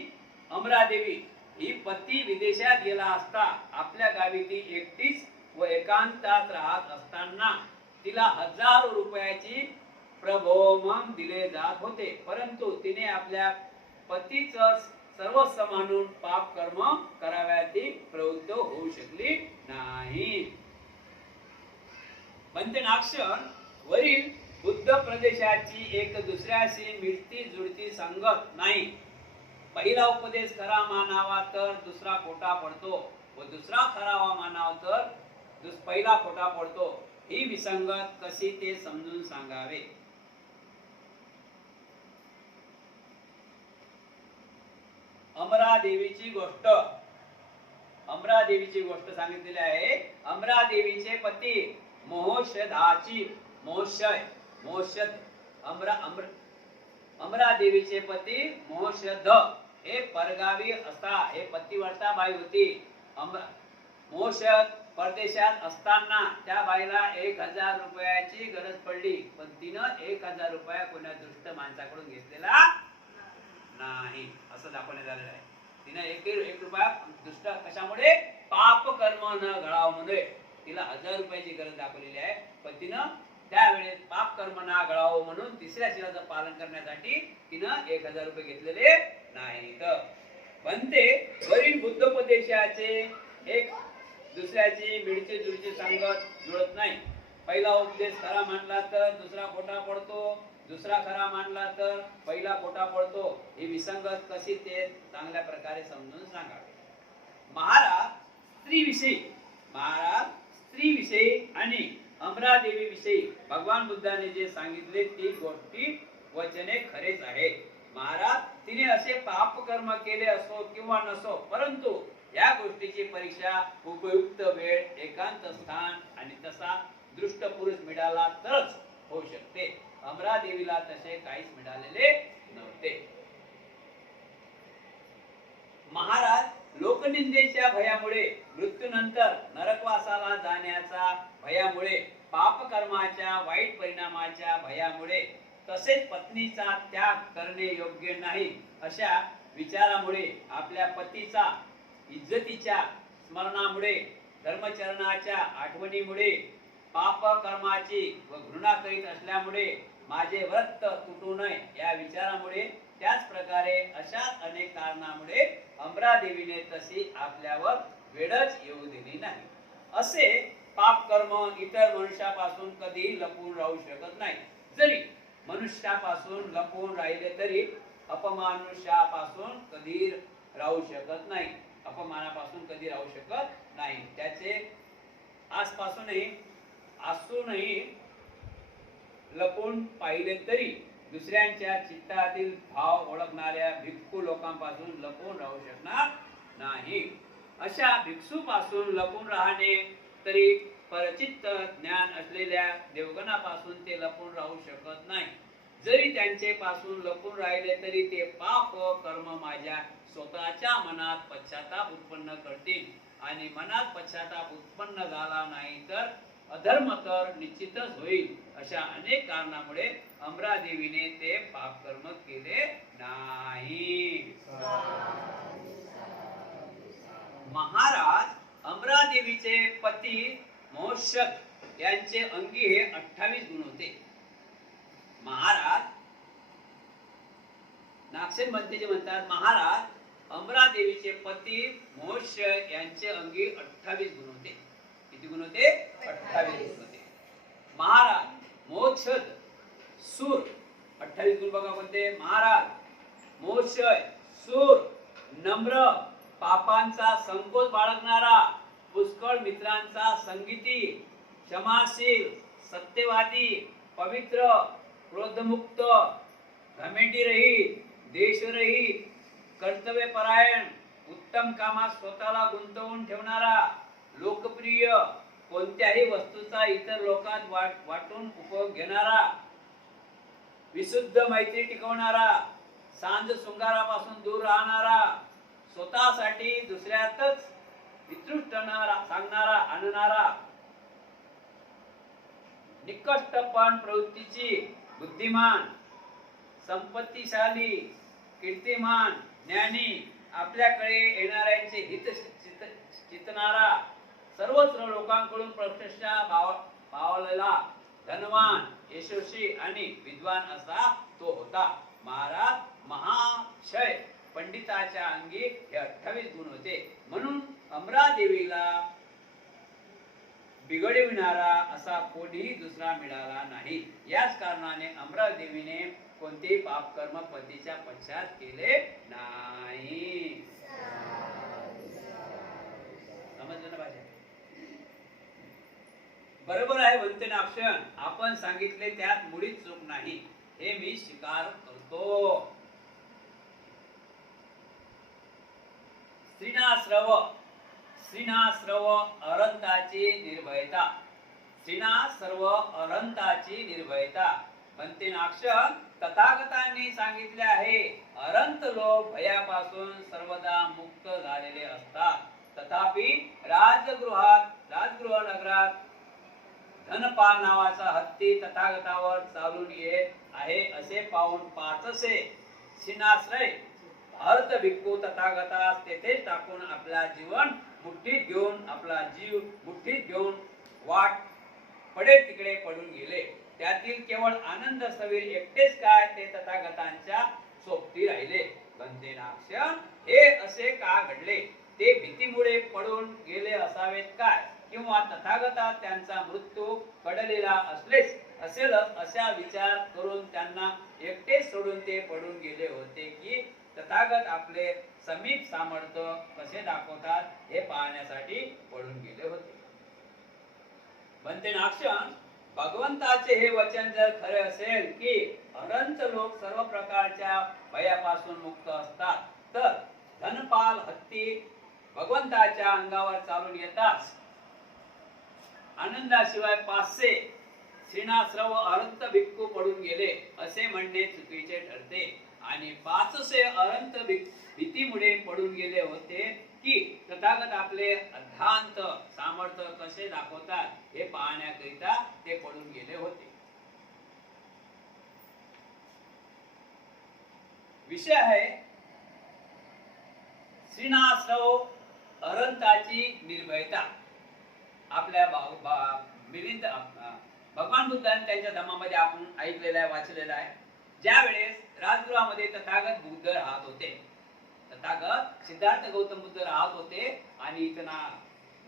अमरादेवी ही पती विदेशात गेला असता आपल्या गावी ती एकटीच व एकांतात राहत असताना तिला 1000 रुपयाची प्रभोमन दिले जात होते, परंतु तिने आपल्या पतीचं सर्वस्व मानून पाप कर्म कराव्याची प्रवृत्त होऊ शकली नाही. म्हणते नाक्षण वरील बुद्ध प्रदेशाची एक दुसऱ्याशी मिळती जुळती संगत नाही. पहिला उपदेश खरा मानावा तर दुसरा खोटा पडतो व दुसरा खरा मानावा तर पहिला खोटा पडतो. ही विसंगत कशी ते समजून सांगावे. अमरादेवीची गोष्ट सांगितलेली आहे. अमरादेवीचे पती अमरादेवीचे पती मोहशद हे परगावी असा. हे पतिव्रता बाई होती. मोहशद परदेशात असताना त्या बाईला 1000 रुपयाची गरज पडली, पण तिनं 1000 रुपया कोणा दुष्ट माणसाकडून घेतलेला नाही असं दाखवण्यात आलेलं आहे. तिनं 1 रुपया दुष्ट कशामुळे? पाप कर्म न घडावमुळे तिला 1000 रुपयाची गरज दाखवलेली आहे, पण तिनं त्यावेळेस पाप कर्म ना घडावं म्हणून तिसऱ्या शिलाचं पालन करण्यासाठी तिनं 1000 रुपये घेतलेले नाहीत. म्हणते वरील बुद्धोपदेशाचे एक दुसऱ्याची मिळती जुळती संगत जुळत नाही. पहिला उपदेश खरा मानला तर दुसरा खोटा पडतो, दुसरा खरा मानला तर पहिला खोटा पडतो. ही विसंगत कशी ते चांगल्या प्रकारे समजून सांगावे. महाराज स्त्रीविषयी आणि अमरादेवी विषयी भगवान बुद्धाने जे सांगितले ती गोष्टी वचने खरेच आहे. महाराज तिने असे पाप कर्म केले असो किंवा नसो, परंतु या गोष्टीची परीक्षा उपयुक्त वेळ, एकांत स्थान आणि तसा दृष्ट पुरुष मिळाला तरच होऊ शकते. अमरादेवीला तसे काहीच मिळालेले नव्हते. महाराज लोकनिंदेच्या भयामुळे, मृत्यूनंतर नरकवासाला जाण्याचा भयामुळे पाप कर्माच्या वाईट परिणामाच्या भयामुळे तसेच पत्नीचा त्याग करणे योग्य नाही अशा विचारामुळे आपल्या पतीचा इज्जतीच्या स्मरणामुळे धर्मचरणाच्या आठवणीमुळे पाप कर्माची व घृणा करीत असल्यामुळे माझे व्रत तुटू नये या विचारामुळे त्याच प्रकारे अशाच अनेक कारणामुळे अंबरादेवीने तशी आपल्यावर वेळच येऊ दिली नाही. असे पाप कर्म इतर मनुष्यापासून कधी लपून राहू शकत नाही. जरी मनुष्यापासून लपून राहिले तरी अपमानुष्यापासून कधी राहू शकत नाही. अपमानापासून कधी राहू शकत नाही. त्याचे आसपासूनही असूनही लपून पाहिले तरी दुसऱ्यांच्या चित्तातील भाव ओळखणाऱ्या भिक्खू लोकांपासून लपून राहू शकणार नाही. अशा भिक्षूपासून लपून राहणे तरी परचित्त ज्ञान असलेल्या देवगणापासून ते लपून राहू शकत नाही. जरी त्यांचे पासून लपून राहिले तरी ते पाप कर्म माझ्या स्वतःच्या मनात पश्चाताप उत्पन्न करतील आणि मनात पश्चाताप उत्पन्न झाला नाही तर अधर्म तर निश्चितच होईल. अशा अनेक कारणामुळे अंबरादेवीने ते पाप कर्म केले नाही. महाराज, अंबरादेवीचे पती मोहशद यांचे अंगी हे 28 गुण होते. महाराज नागसेन भंतेजी म्हणतात, महाराज अंबरादेवीचे पती मोहशद यांचे अंगी 28 गुण होते. किती गुण होते? 28 गुण होते. महाराज मोहशद सूर 28 गुण बघा कोणते? महाराज मोहशय सूर, नम्र, पापांचा संकोच बाळगणारा, पुष्कळ मित्रांचा संगीती, क्षमाशील, सत्यवादी, पवित्र, क्रोधमुक्त, घमेंडीरहित, देशरहित, कर्तव्यपरायण, उत्तम कामात स्वतःला गुंतवून ठेवणारा, लोकप्रिय, कोणत्याही वस्तूचा इतर लोकांत वाटून उपयोग घेणारा, विशुद्ध मैत्री टिकवणारा, सांज शृंगारापासून दूर राहणारा, स्वतःसाठी दुसऱ्यातच वितृष्ट सांगणारा आणणारा, निकष्टपण प्रवृत्तीची, बुद्धिमान, संपत्तीशाली, कीर्तिमान, ज्ञानी, आपल्याकडे येणाऱ्यांचे हित चितणारा, सर्वत्र लोकांकडून प्रशंसा पावलेला, धनवान, यशस्वी आणि विद्वान असा तो होता. महाराज महाशय पंडिताच्या अंगी हे 28 गुण होते. म्हणून अंबरादेवीला बिघडविणारा असा कोणीही दुसरा मिळाला नाही. याच कारणाने अंबरादेवीने कोणतेही पाप कर्म पतीच्या पश्चात केले नाही. समजलं ना भाषा? बरोबर आहे म्हणते नाक्षण, आपण सांगितले त्यात मुळीच चूक नाही, हे मी स्वीकार करतो. श्रीनाश्रव अरंताची निर्भयता. श्रीनाश्रव अरंताची निर्भयता म्हणते नाक्षण, तथागतांनी सांगितले आहे, अरंत लोक भयापासून सर्वदा मुक्त झालेले असतात. तथापि राजगृह नगरात धनपाल नावाचा हत्ती तथागतावर चालून येत आहे असे पाहून 500 श्रीनाश्रय अर्थ भिक्खू तथागतास तेथेच टाकून आपला जीवन मुठीत घेऊन आपला जीव मुठीत घेऊन वाट पडे तिकडे पडून गेले. त्यातील केवळ आनंद सवीर एकटेच काय ते तथागतांच्या सोबती राहिले. गंधेनाक्षण, हे असे का घडले? ते भीतीमुळे पडून गेले असावेत काय? किंवा तथागता त्यांचा मृत्यू कडलेला असेल असा विचार करून त्यांना एकटे सोडून ते पडून गेले होते की तथागत आपले समीप सामर्थ्य कसे दाखवतात हे पाहण्यासाठी पडून गेले होते. म्हणते नाक्षण, भगवंताचे हे वचन जर खरे असेल की अनंत लोक सर्व प्रकारच्या भयापासून मुक्त असतात, तर धनपाल हत्ती भगवंताच्या अंगावर चालून येताच आनंदाशिवाय 500 श्रीनाश्रव अनंत भिक्खू पडून गेले असे म्हणणे चुकीचे ठरते. आणि 500 अनंत भीतीमुळे पडून गेले होते की तथागत आपले अध्यात्म सामर्थ्य कसे दाखवतात हे पाहण्याकरिता ते पडून गेले होते. विषय आहे श्रीनाथराव अरंताची निर्भयता. आपल्या मिलिंद भगवान बुद्धांनी त्यांच्या धम्मामध्ये आपण ऐकलेलं आहे, वाचलेलं आहे. ज्या वेळेस राजगृहामध्ये तथागत बुद्ध राहत होते, तथागत सिद्धार्थ गौतम बुद्ध राहत होते आणि इथं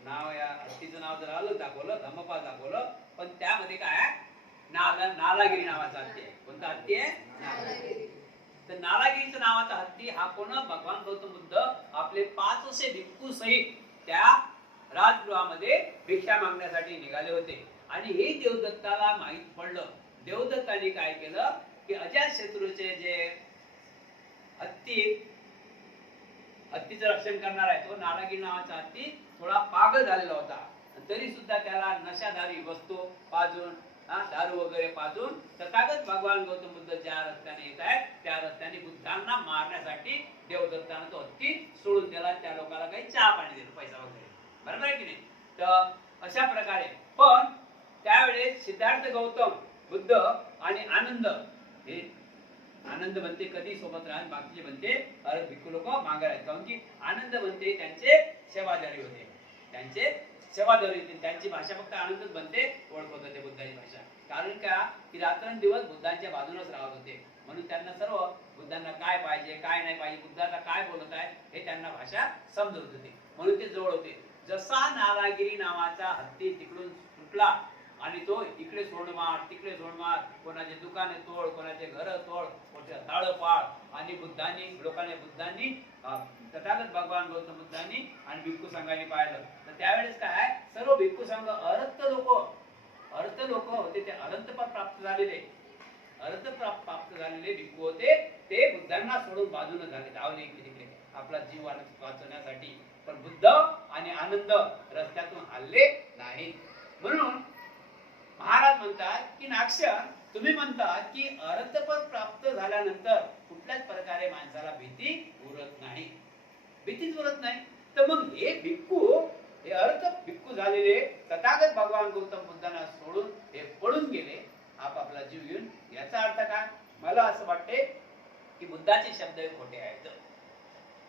नाव या हत्तीचं नाव जर आलं दाखवलं, धम्मपाल दाखवलं, पण त्यामध्ये काय नालागिरी नावाचा हत्ती आहे. कोणता हत्ती आहे? तर नालागिरीचं नावाचा हत्ती हा कोण? भगवान गौतम बुद्ध आपले 500 भिक्खू सहित त्या राजगृहामध्ये भिक्षा मागण्यासाठी निघाले होते. आणि हे देवदत्ताला माहित पडलं. देवदत्ताने काय केलं की अजातशत्रूचे जे हत्तीचं रक्षण करणार आहे तो नालागिरी नावाचा हत्ती थोडा पागल झालेला होता. तरी सुद्धा त्याला नशाधारी वस्तू पाजून, दारू वगैरे पाजून तथागत भगवान गौतम बुद्ध ज्या रस्त्याने येत आहेत त्या रस्त्याने बुद्धांना मारण्यासाठी देवदत्तानं तो हत्ती सोडून दिला. त्या लोकांना काही चहा पाणी दिलं, पैसा वगैरे. बरोबर आहे की नाही? तर अशा प्रकारे पण त्यावेळेस सिद्धार्थ गौतम बुद्ध आणि आनंद, हे आनंद बनते कधी सोबत राहून, बाकीचे बनते अरे भिक्खू लोक मागे आहेत. कारण की आनंद बनते त्यांचे सेवादारी होते, त्यांची भाषा फक्त आनंदच बनते ओळख होत होते बुद्धाची भाषा. कारण का की रात्रंदिवस बुद्धांच्या बाजूनच राहत होते, म्हणून त्यांना सर्व बुद्धांना काय पाहिजे काय नाही पाहिजे, बुद्धांना काय बोलत आहे हे त्यांना भाषा समजत होती, म्हणून ते जवळ होते. जसा नालागिरी नावाचा हत्ती तिकडून सुटला आणि तो इकडे सोडमार तिकडे सोडमार, कोणाचे दुकाने तोड, कोणाचे घर तोड, कोणाचे ताळ पाळ, आणि बुद्धांनी तथागत भगवान गौतम बुद्धांनी आणि भिक्खू संघाने पाहिलं. तर त्यावेळेस काय सर्व भिक्खू संघ अर्थ लोक होते, ते अनंतपद प्राप्त झालेले भिक्खू होते. ते बुद्धांना सोडून बाजूने झाले, धावले इकडे तिकडे आपला जीव वाचवण्यासाठी. पण बुद्ध आणि आनंद रस्त्यातून हल्ले नाही. म्हणून महाराज म्हणतात की नागशा, तुम्ही म्हणतात की अर्थपद प्राप्त झाल्यानंतर कुठल्याच प्रकारे माणसाला भीतीच उरत नाही. तर मग हे भिक्खू, हे अर्थ भिक्खू झालेले तथागत भगवान गौतम बुद्धांना सोडून हे पडून गेले आपापला जीव घेऊन. याचा अर्थ काय? मला असं वाटते की बुद्धाचे शब्द हे खोटे आहेत.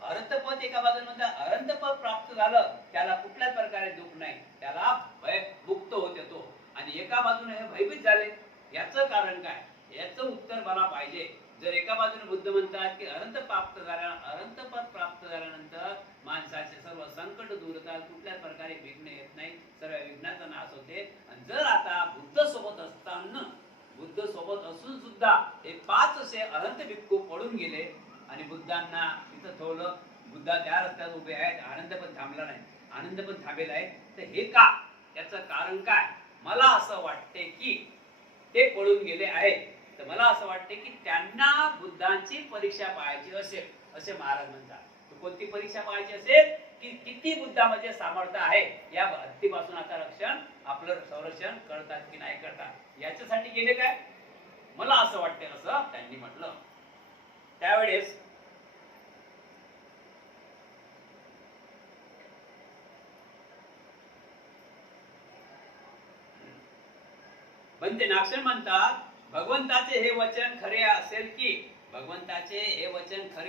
अर्थपद एका बाजूने म्हणतात अनंतपद प्राप्त झालं त्याला कुठल्याच प्रकारे दुःख नाही, त्याला भय मुक्त होते तो. आणि एका बाजूने हे भयभीत झाले, याचं कारण काय? याचं उत्तर मला पाहिजे. जर एका बाजूने बुद्ध म्हणतात की अनंतपद प्राप्त झाल्यानंतर माणसाचे सर्व संकट दूर होतात, कुठल्याच प्रकारे विघ्न येत नाही, सर्व विघ्नाचा नाश होते. आणि जर आता बुद्ध सोबत असून सुद्धा हे 500 अनंत भिक्खू पडून गेले आणि बुद्धांना तिथं ठेवलं, बुद्धा त्या रस्त्यात उभे आहेत, आनंद पण थांबला नाही, आनंद पण थांबेला आहे. तर हे का? याचं कारण काय? मला असं वाटते की ते पडून गेले आहेत. तर मला असं वाटते की त्यांना बुद्धांची परीक्षा पाहायची असेल असे महाराज म्हणतात. तर कोणती परीक्षा पाहायची असेल की किती बुद्धामध्ये सामर्थ्य आहे, या हत्तीपासून आता आपलं संरक्षण करतात की नाही करतात, याच्यासाठी गेले काय? मला असं वाटते असं त्यांनी म्हटलं. त्यावेळेस बनते नागसेन म्हणतात भगवंताचे हे वचन खरे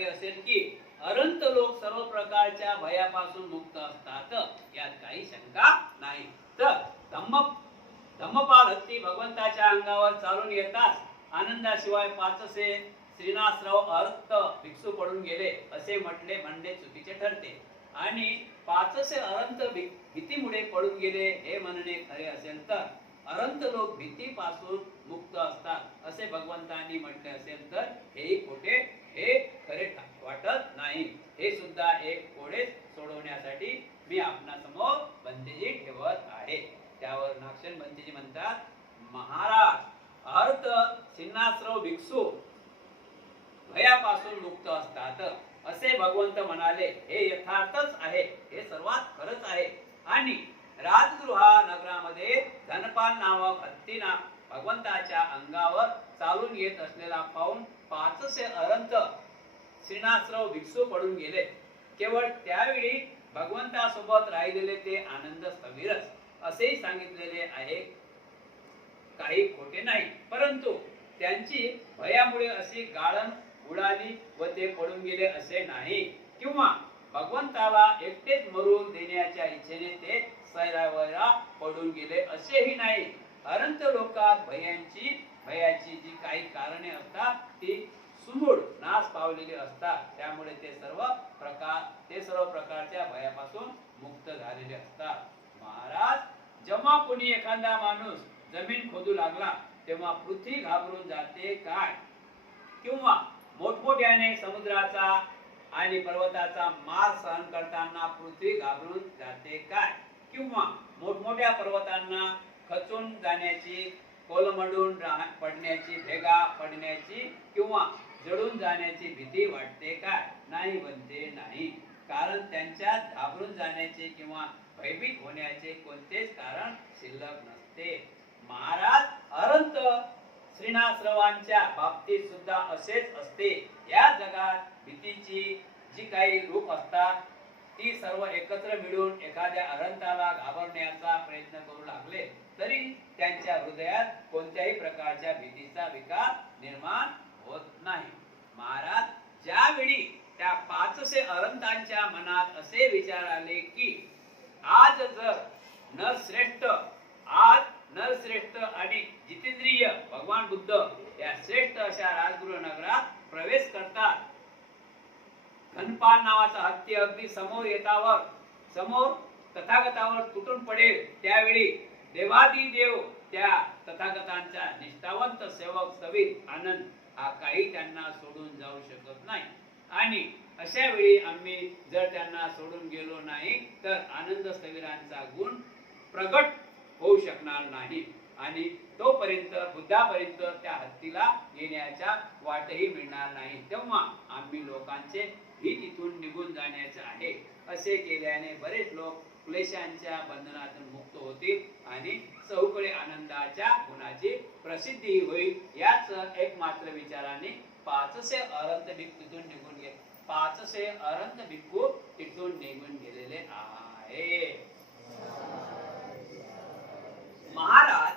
असेल की अनंत लोक सर्व प्रकारच्या भयापासून मुक्त असतात, यात काही शंका नाही. तर धम्मपाल हत्ती भगवंताच्या अंगावर चालून येताच आनंदाशिवाय 500 श्रीनाथराव अर्थ भिक्षू पडून गेले असे म्हणणे चुकीचे ठरते. आणि 500 अनंत भीतीमुळे पडून गेले हे म्हणणे खरे असेल तर अनंत लोक भीतीपासून मुक्त असतात असे भगवंतांनी म्हटले असेल तर हेही खोटे, हे खरे वाटत नाही. हे सुद्धा एक कोडे सोडवण्यासाठी मी आपणासमोर बंदेजी ठेवत आहे. त्यावर नागसेन बंदेजी म्हणतात, महाराज अर्थ श्रीनाथराव भिक्षू भयापासून मुक्त असतात असे भगवंत म्हणाले, हे यथार्थच आहे, हे सर्वात खरंच आहे. आणि राजगृहा नगरामध्ये धनपाल नावक हत्तीना भगवंताच्या अंगावर चालून येत असलेला पाहून 500 अनंत श्रीनाथराव भिक्षू पडून गेले. केवळ त्यावेळी भगवंतासोबत राहिलेले ते आनंद स्थविरच असेही सांगितलेले आहे. काही खोटे नाही, परंतु त्यांची भयामुळे अशी गाळण उडाली व ते पडून गेले असे नाही, किंवा भगवंताला एकटेच मरून देण्याच्या इच्छेने ते सैरावैरा पडून गेले असेही नाही. अनंत लोकात भयाची जी काही कारणे असतात ती सुमूळ नाश पावलेली असतात. त्यामुळे ते सर्व प्रकारच्या भयापासून मुक्त झालेले असतात. महाराज, जेव्हा कोणी एखादा माणूस जमीन खोदू लागला तेव्हा पृथ्वी घाबरून जाते काय, किंवा मोठमोठ्याने समुद्राचा आणि पर्वताचा मार सहन करताना पृथ्वी घाबरून जाते काय, किंवा मोठमोठ्या पर्वतांना खचून जाण्याची, कोलमडून पडण्याची, भेगा पडण्याची किंवा जळून जाण्याची भीती वाटते काय? नाही बनते नाही, कारण त्यांच्यात घाबरून जाण्याचे किंवा भयभीत होण्याचे कोणतेच कारण शिल्लक नसते. महाराज, अनंत श्रीनाश्रवांच्या बाबतीत सुद्धा असेच असते. या जगात भीतीची जी काही रूप असतात ती सर्व एकत्र मिळून एखाद्या अनंताला घाबरण्याचा प्रयत्न करू लागले तरी त्यांच्या हृदयात कोणत्याही प्रकारच्या भीतीचा विकार निर्माण होत नाही. महाराज, ज्यावेळी त्या 500 अनंतांच्या मनात असे विचार आले की आज नरश्रेष्ठ आणि जितेंद्रिय भगवान बुद्ध या श्रेष्ठ अशा राजगृह नगरात प्रवेश करतात, धनपाल नावाचा हत्ती अगदी समोर तथागतावर तुटून पडेल, त्यावेळी देवादिदेव त्या तथागतांचा निष्ठावंत सेवक स्थविर आनंद हा काही त्यांना सोडून जाऊ शकत नाही. आणि अशा वेळी आम्ही जर त्यांना सोडून गेलो नाही तर आनंद स्थविरांचा गुण प्रगट होऊ शकणार नाही आणि तोपर्यंत बुद्धापर्यंत त्या हत्तीला येण्याच्या वाटही मिळणार नाही. तेव्हा आम्ही लोकांचे ही तिथून निघून जाण्याचे आहे. असे केल्याने बरेच लोक क्लेशांच्या बंधनातून मुक्त होतील आणि सौकडे आनंदाच्या गुणाची प्रसिद्धी होईल. याच एकमात्र विचाराने 500 अरंत भिक्खू तिथून निघून गेले. 500 अरंत भिक्खू तिथून निघून गेलेले आहे. महाराज,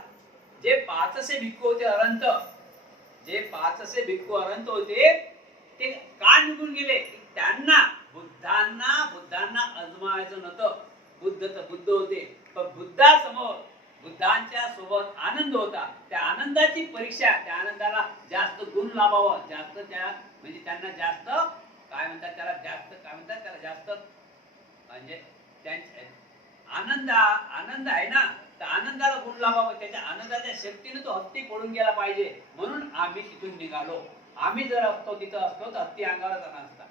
जे 500 भिक्खू होते अरंत, जे 500 भिक्खू अरंत होते ते का निघून गेले? त्यांना बुद्धांना अजमायचं नव्हतं. बुद्ध तर बुद्ध होते, पण बुद्धासमोर बुद्धांच्या सोबत आनंद होता. त्या आनंदाची परीक्षा, त्या आनंदाला जास्त गुण लाभावं, जास्त त्या म्हणजे त्यांना जास्त काय म्हणतात त्याला जास्त म्हणजे आनंद आहे ना, तर आनंदाला गुण लाभावं, त्याच्या आनंदाच्या शक्तीने तो हत्ती पडून गेला पाहिजे म्हणून आम्ही तिथून निघालो. आम्ही जर तिथं असतो तर हत्ती अंगावर आला नसता.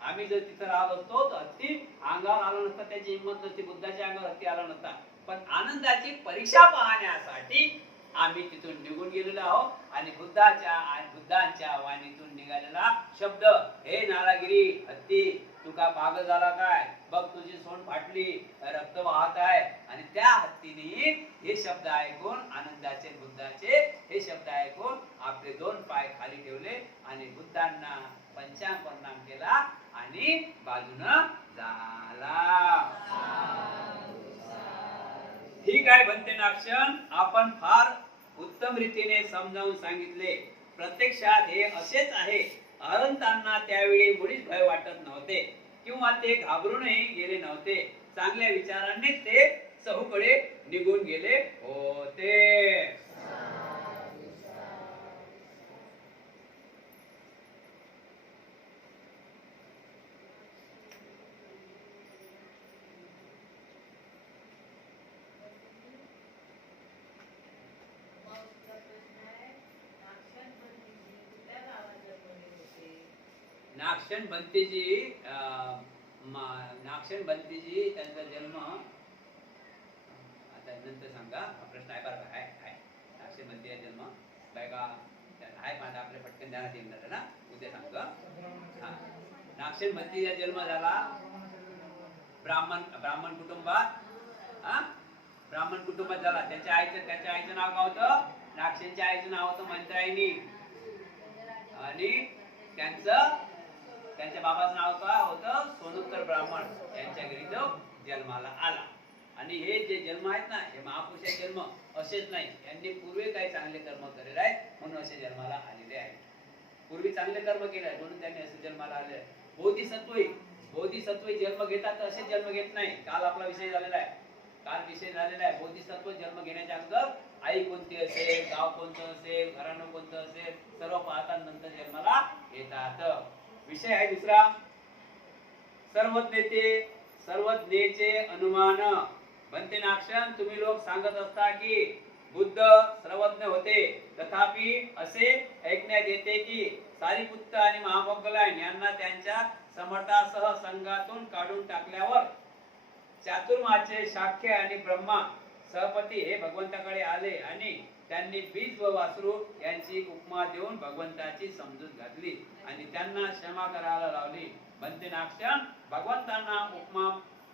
आम्ही जर तिथं राहिलो असतो तर हत्ती अंगावर आला नसता. त्याची हिंमत नसती, बुद्धाच्या अंगावर हत्ती आला नसता. पण आनंदाची परीक्षा पाहण्यासाठी आम्ही तिथून निघून गेलेलो आहोत. आणि बुद्धांच्या वाणीतून निघालेला शब्द, हे नारागिरी हत्ती, तुका पाग झाला काय? बघ तुझी सोंड फाटली, रक्त वाहत आहे. आणि त्या हत्तीने हे शब्द ऐकून, आनंदाचे बुद्धाचे हे शब्द ऐकून आपले 2 पाय खाली ठेवले आणि बुद्धांना पंचांग प्रणाम केला आणि बाजूनं झाला. ठीक आहे भंते नागशन, आपण फार उत्तम रीतीने समजावून सांगितले. प्रत्यक्षात हे असेच आहे. अरंतांना त्यावेळी मुळीच भय वाटत नव्हते किंवा ते घाबरूनही गेले नव्हते. चांगल्या विचारांनी ते चहूकडे निघून गेले होते. नागशन बंतीजी त्यांचा जन्म आता नंतर सांगा. प्रश्न आहे बरं का? आहे नागशन बंतीचा जन्म बघा आहे, माझा आपल्या पटकन ध्यानात येणार ना, उद्या सांगा. नागशन बंतीचा जन्म झाला ब्राह्मण कुटुंबात. ब्राह्मण कुटुंबात झाला. त्याच्या आईचं नाव काय होतं? नागशनच्या आईचं नाव होतं मंत्रायणी. आणि त्यांचं त्यांच्या बाबाचं नाव काय होतं? सोनोत्तर ब्राह्मण. यांच्या घरी तो जन्माला आला. आणि हे जे जन्म आहेत ना, हे महापुरुषाचे जन्म असेच नाही, यांनी पूर्वी काही चांगले कर्म केलेले आहेत म्हणून असे जन्माला आलेले आहेत. पूर्वी चांगले कर्म केले आहेत म्हणून त्यांनी असे जन्माला आले आहेत. बोधिसत्व जन्म घेतात तर असेच जन्म घेत नाही. काल आपला विषय झालेला आहे. बोधिसत्व जन्म घेण्याच्या अगोदर आई कोणती असेल, गाव कोणतं असेल, घराणं कोणतं असेल, सर्व पाहतात, नंतर जन्माला येतात. विषय आहे दुसरा, सर्वज्ञेचे अनुमान. बनते नाक्षण, तुम्ही लोक सांगत असता की बुद्ध सर्वज्ञ होते, तथापि असे ऐकण्यात येते की सारिपुत्त आणि महामोग्गलायन यांना त्यांच्या समर्थासह संघातून काढून टाकल्यावर चातुर्माचे शाक्य आणि ब्रह्मा सहपती हे भगवंताकडे आले आणि त्यांनी बीज व वासरू यांची उपमा देऊन भगवंताची समजूत घातली आणि त्यांना क्षमा करायला लावली. बनते नाक्षण,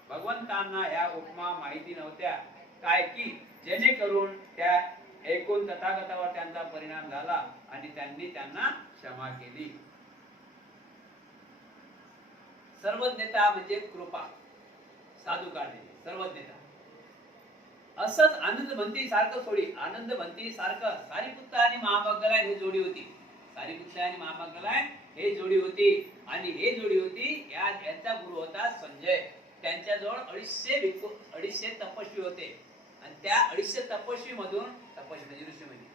भगवंतांना या उपमा माहिती नव्हत्या काय की जेणेकरून त्या ऐकून तथागतावर त्यांचा परिणाम झाला आणि त्यांनी त्यांना क्षमा केली. सर्वज्ञता म्हणजे कृपा, साधू काढणे, सर्वज्ञता. असंच आनंद भंती सारखं सारिपुत्त आणि महामोग्गलायन ही जोडी होती. आणि हे जोडी होती. यांचा गुरु होता संजय. त्यांच्याजवळ 250 तपस्वी होते आणि त्या 250 तपस्वी मधून, तपस्वी म्हणजे ऋषी म्हणजे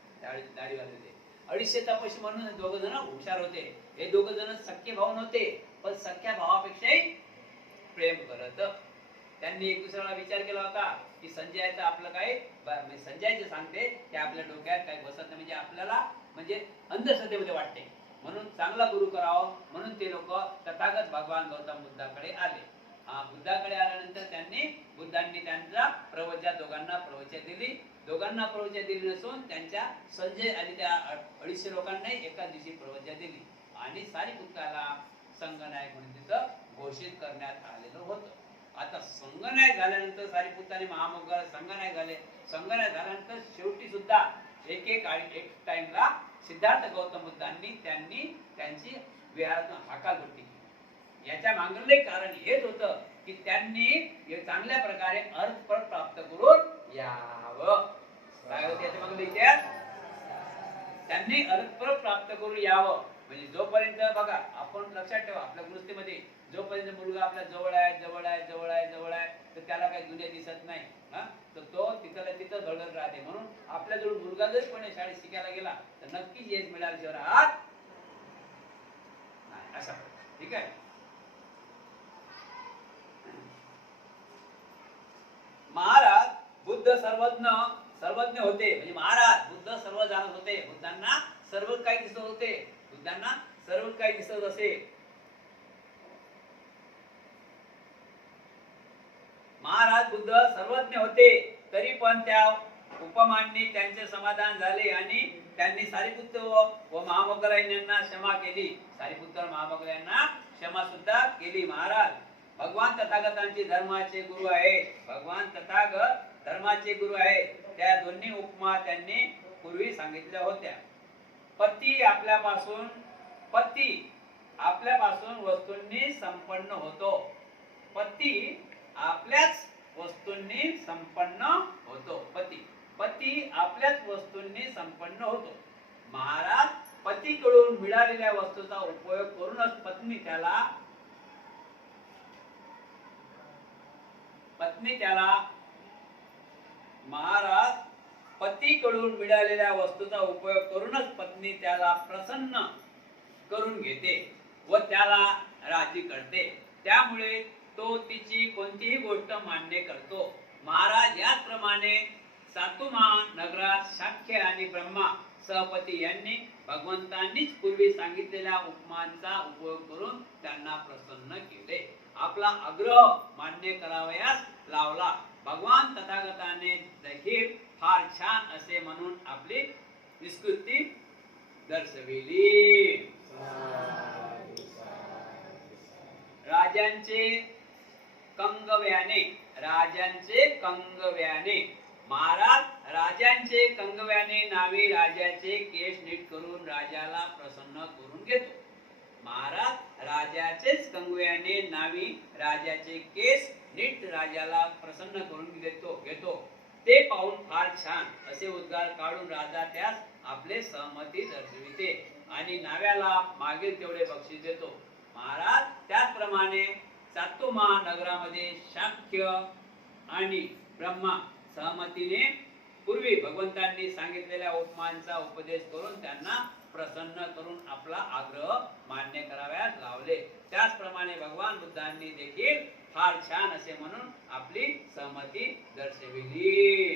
दाढी होते, 250 तपस्वी म्हणून दोघ जण हुशार होते. हे दोघ जण सख्खे भाऊ नव्हते, पण सख्या भावापेक्षाही प्रेम करत. त्यांनी एक दुसऱ्याला विचार केला होता की संजयाचं आपलं काय, संजयचे सांगते ते आपल्या डोक्यात काही बसत नाही, म्हणजे आपल्याला म्हणजे अंधश्रद्धेमध्ये वाटते, म्हणून चांगला गुरु करावं. म्हणून ते लोक तथागत भगवान गौतम बुद्धाकडे आले. बुद्धाकडे आल्यानंतर बुद्धांनी त्यांचा प्रवचन दोघांना प्रवचन दिली नसून त्यांच्या संजय आणि त्या 250 लोकांना एका दिवशी प्रवचन दिली आणि सारिपुत्ताला संघनायक म्हणून तिथं घोषित करण्यात आलेलं होतं. आता संघनायक झाल्यानंतर सारिपुत्ताने महामोग्गलायन संघनायक झाल्यानंतर शेवटी सुद्धा एक टाइमला सिद्धार्थ गौतम बुद्धांनी त्यांची विहारातून हकालपट्टी केली. याच्या मागले कारण हेच होतं की त्यांनी चांगल्या प्रकारे अर्थफळ प्राप्त करून यावं. काय होतं याच्या मागले इतिहास? त्यांनी अर्थफळ प्राप्त करून यावं. म्हणजे जोपर्यंत बघा, आपण लक्षात ठेवा, आपल्या गृहस्थीमध्ये जोपर्यंत मुलगा आपल्या जवळ आहे तर त्याला काही दुनिया दिसत नाही, तर तो तिथं धडधड राहते. म्हणून आपल्या जवळ मुलगा जरी कोणी शाळेत शिकायला गेला तर नक्कीच यश मिळाल्याशिवाय राहत नाही, असा. ठीक आहे. महाराज बुद्ध सर्वज्ञ होते, म्हणजे महाराज बुद्ध सर्व जाणत होते. बुद्धांना सर्व काही दिसत असे. महाराज बुद्ध सर्वज्ञ होते, तरी पण त्या उपमांनी त्यांचे समाधान झाले आणि त्यांनी सारिपुत्त व महामोग्गलायन यांना क्षमा केली. क्षमा सुद्धा केली. महाराज भगवान तथागतांचे धर्माचे गुरु आहे. त्या दोन्ही उपमा त्यांनी पूर्वी सांगितल्या होत्या. पती आपल्यापासून वस्तूंनी संपन्न होतो. पती आपल्याच वस्तूंनी संपन्न होतो. महाराज पतीकडून मिळालेल्या वस्तूचा उपयोग करूनच पत्नी त्याला प्रसन्न करून घेते व त्याला राजी करते. त्यामुळे तो तिची कोणतीही गोष्ट मान्य करतो. महाराज याचप्रमाणे सातुमा नगरात शाक्य आणि ब्रह्मा सहपती यांनी भगवंतांनीच पूर्वी सांगितलेल्या उपमांचा उपयोग करून त्यांना प्रसन्न केले. आपला आग्रह मान्य करावयास लावला. भगवान तथागताने देखील फार छान असे म्हणून आपली निष्कृती दर्शविली. राजांचे कंगव्याने महाराज राजांचे कंगव्याने नावे राजाचे केस नीट करून राजाला प्रसन्न करून घेतो. महाराज राजाचेच कंगव्याने नावी राजाचे केस नीट राजाला प्रसन्न करून घेतो ते पाहून फार छान असे उद्गार काढून राजा त्यास आपले सहमती दर्शविते आणि नाव्याला मागील तेवढे बक्षीस देतो. महाराज त्याचप्रमाणे चातुर्मा नगरामध्ये शाक्य आणि ब्रह्मा सहमतीने पूर्वी भगवंतांनी सांगितलेल्या उपमांचा उपदेश करून त्यांना प्रसन्न करून आपला आग्रह मान्य कराव्यास लावले. त्याचप्रमाणे भगवान बुद्धांनी देखील फार छान असे म्हणून आपली सहमती दर्शविली.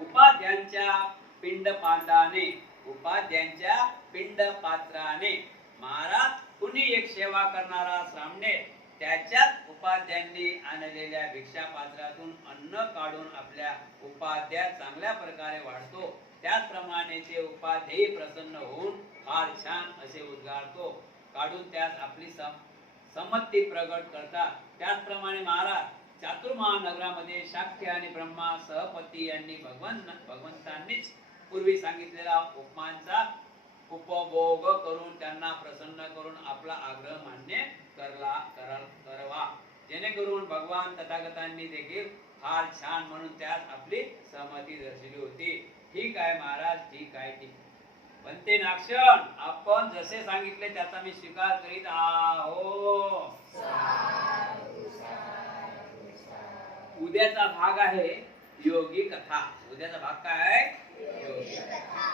उपाध्यांच्या पिंडपात्राने महाराज कुणी एक सेवा करणारा सामने त्याच्याच उपाध्यांनी आणलेल्या भिक्षापात्रातून अन्न काढून आपल्या उपाध्या चांगल्या प्रकारे वाढतो. त्याचप्रमाणे ते उपाध्येय प्रसन्न होऊन फार छान असे उद्गारतो काढून त्यास आपली संमती प्रगट करतात. त्याचप्रमाणे महाराज चातुर्मा नगरामध्ये शाक्य आणि ब्रह्मा सहपती यांनी भगवंतांनीच पूर्वी सांगितलेला उपमांचा उपभोग करून त्यांना प्रसन्न करून आपला आग्रह मान्य करावा जेणेकरून भगवान तथागतांनी देखील फार छान म्हणून त्यास आपली सहमती दर्शवली होती. ठीक आहे महाराज, ठीक आहे, ठीक. बनते नाक्षण आपण जसे सांगितले त्याचा मी स्वीकार करीत आहो. उद्याचा भाग आहे योगी कथा. उद्याचा भाग काय आहे? योगी कथा.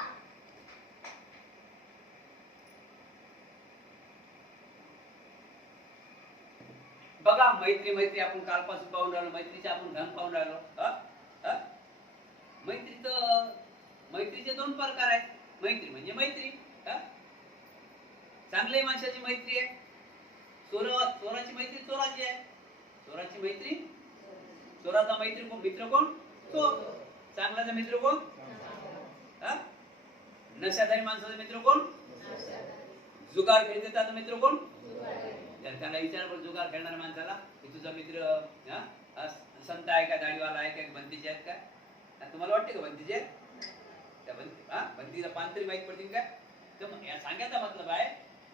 बघा मैत्री आपण कालपासून पाहून राहिलो. मैत्रीचे आपण ढंग पाहून राहिलो. मैत्रीचे दोन प्रकार आहेत. मैत्री म्हणजे मैत्री, चांगल्या माणसाची मैत्री आहे. चोराची मैत्री चोराची आहे. चोराची मैत्री, चोराचा मित्र कोण? चोर. चांगल्याचा मित्र कोण? नशाधारी माणसाचा मित्र कोण? जुगार खेळते त्याचा मित्र कोण? त्यांना विचार जुगार खेळणाऱ्या माणसाला की तुझा मित्र संत आहे का, दाढीवाला आहे का, बंदीचे आहेत काय? तुम्हाला वाटते का बंदीचे आहेत? त्या बंदीला पान तरी माहीत पडतील काय? तर या सांगायचा मतलब आहे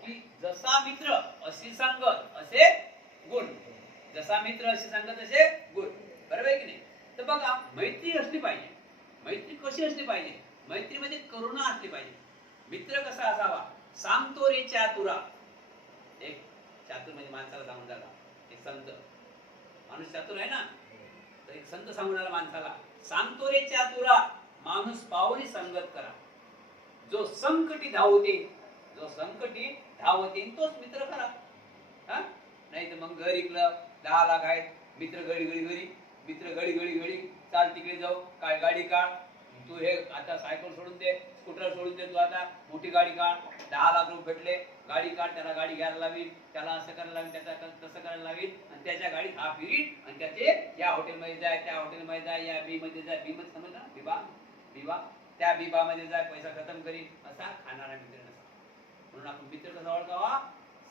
की जसा मित्र अशी संगत असे गुण. जसा मित्र अशी संगत असे गुण. बरोबर आहे की नाही? तर बघा मैत्री असली पाहिजे. मैत्री कशी असली पाहिजे? मैत्रीमध्ये करुणा असली पाहिजे. मित्र कसा असावा? सांगतो रे चातुरा. एक चातुर म्हणजे माणसाला सांगून झाला. एक संत माणूस चातुर आहे ना, तर एक संत सांगून आला माणसाला, सांगतो रे चातुरा माणूस पाहुणी संगत करा. जो संकटी धावते तोच मित्र करा. नाही तर मग घर इकलं 10 लाख आहेत, मित्र घडी चाल तिकडे जाऊ, काय गाडी काढ, तू हे आता सायकल सोडून दे, स्कूटर सोडून दे, तू आता मोठी गाडी काढ, 10 लाख रुपये भेटले, गाडी काढ, त्याला गाडी घ्यायला लावीन, त्याला असं करायला लावीन, त्याचा तसं करायला लावीन, आणि त्याच्या गाडीत हा फिरीन, आणि त्याचे या हॉटेलमध्ये जाय, त्या हॉटेलमध्ये जाय, या बी मध्ये जाय, बी मध्ये समजलं, बिबा त्या बिबामध्ये जाय, पैसा खतम करीन, असा खाणारा मित्र नसा. म्हणून आपण मित्र कसा ओळखावा?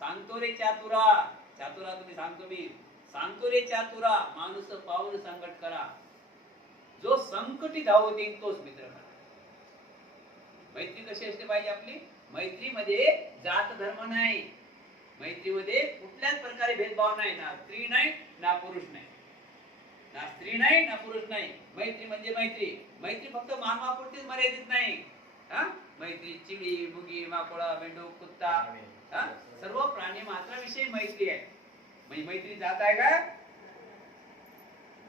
सांगतो रे चातुरा तुम्ही सांगतो मी, सांगतो रे चातुरा माणूस पाहून संकट करा. जो संकटी धावते तोच मित्र करा. मैत्री कशी असली पाहिजे आपली? मैत्रीमध्ये जात धर्म नाही. मैत्रीमध्ये कुठल्याच प्रकारे भेदभाव नाही. ना स्त्री नाही, ना पुरुष नाही. ना स्त्री नाही, ना पुरुष नाही. मैत्री म्हणजे मैत्री फक्त मानवापुरतीच मर्यादित नाही. मैत्री चिडी, मुगी, माकोळा, बेंडूक, कुत्ता, सर्व प्राणी मात्राविषयी मैत्री आहे. म्हणजे मैत्री जात आहे का?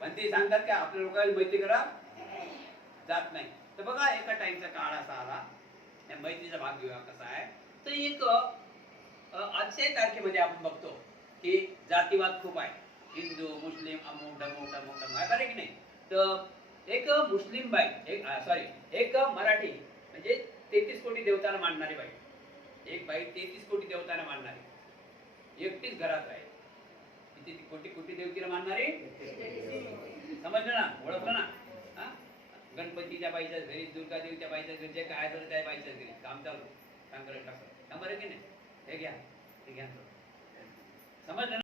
पण ते सांगतात की आपल्या लोकांना मैत्री करा, जात नाही. तर बघा एका टाइमचा काळ असा आला, या मैत्रीचा भाग घेऊया कसा आहे. तर एक आजच्या तारखेमध्ये आपण बघतो की जातीवाद खूप आहे. हिंदू, मुस्लिम, अमुक ढमुक आहे की नाही. तर एक मुस्लिम बाई, एक मराठी म्हणजे 33 कोटी देवताला मानणारी बाई, एक बाई 33 कोटी देवताला मानणारी, एकटीच घरात राहील. किती कोटी देवतीला मानणारी? समजलं ना, ओळखलं ना. गणपतीच्या बाईच्या घरी, दुर्गा देवीच्या बाईच्या घरी, जे काय झालं त्या बाईच्या घरी काम चालू, काम करायला टाकलं. बरं की नाही? हे घ्या समजलं ना.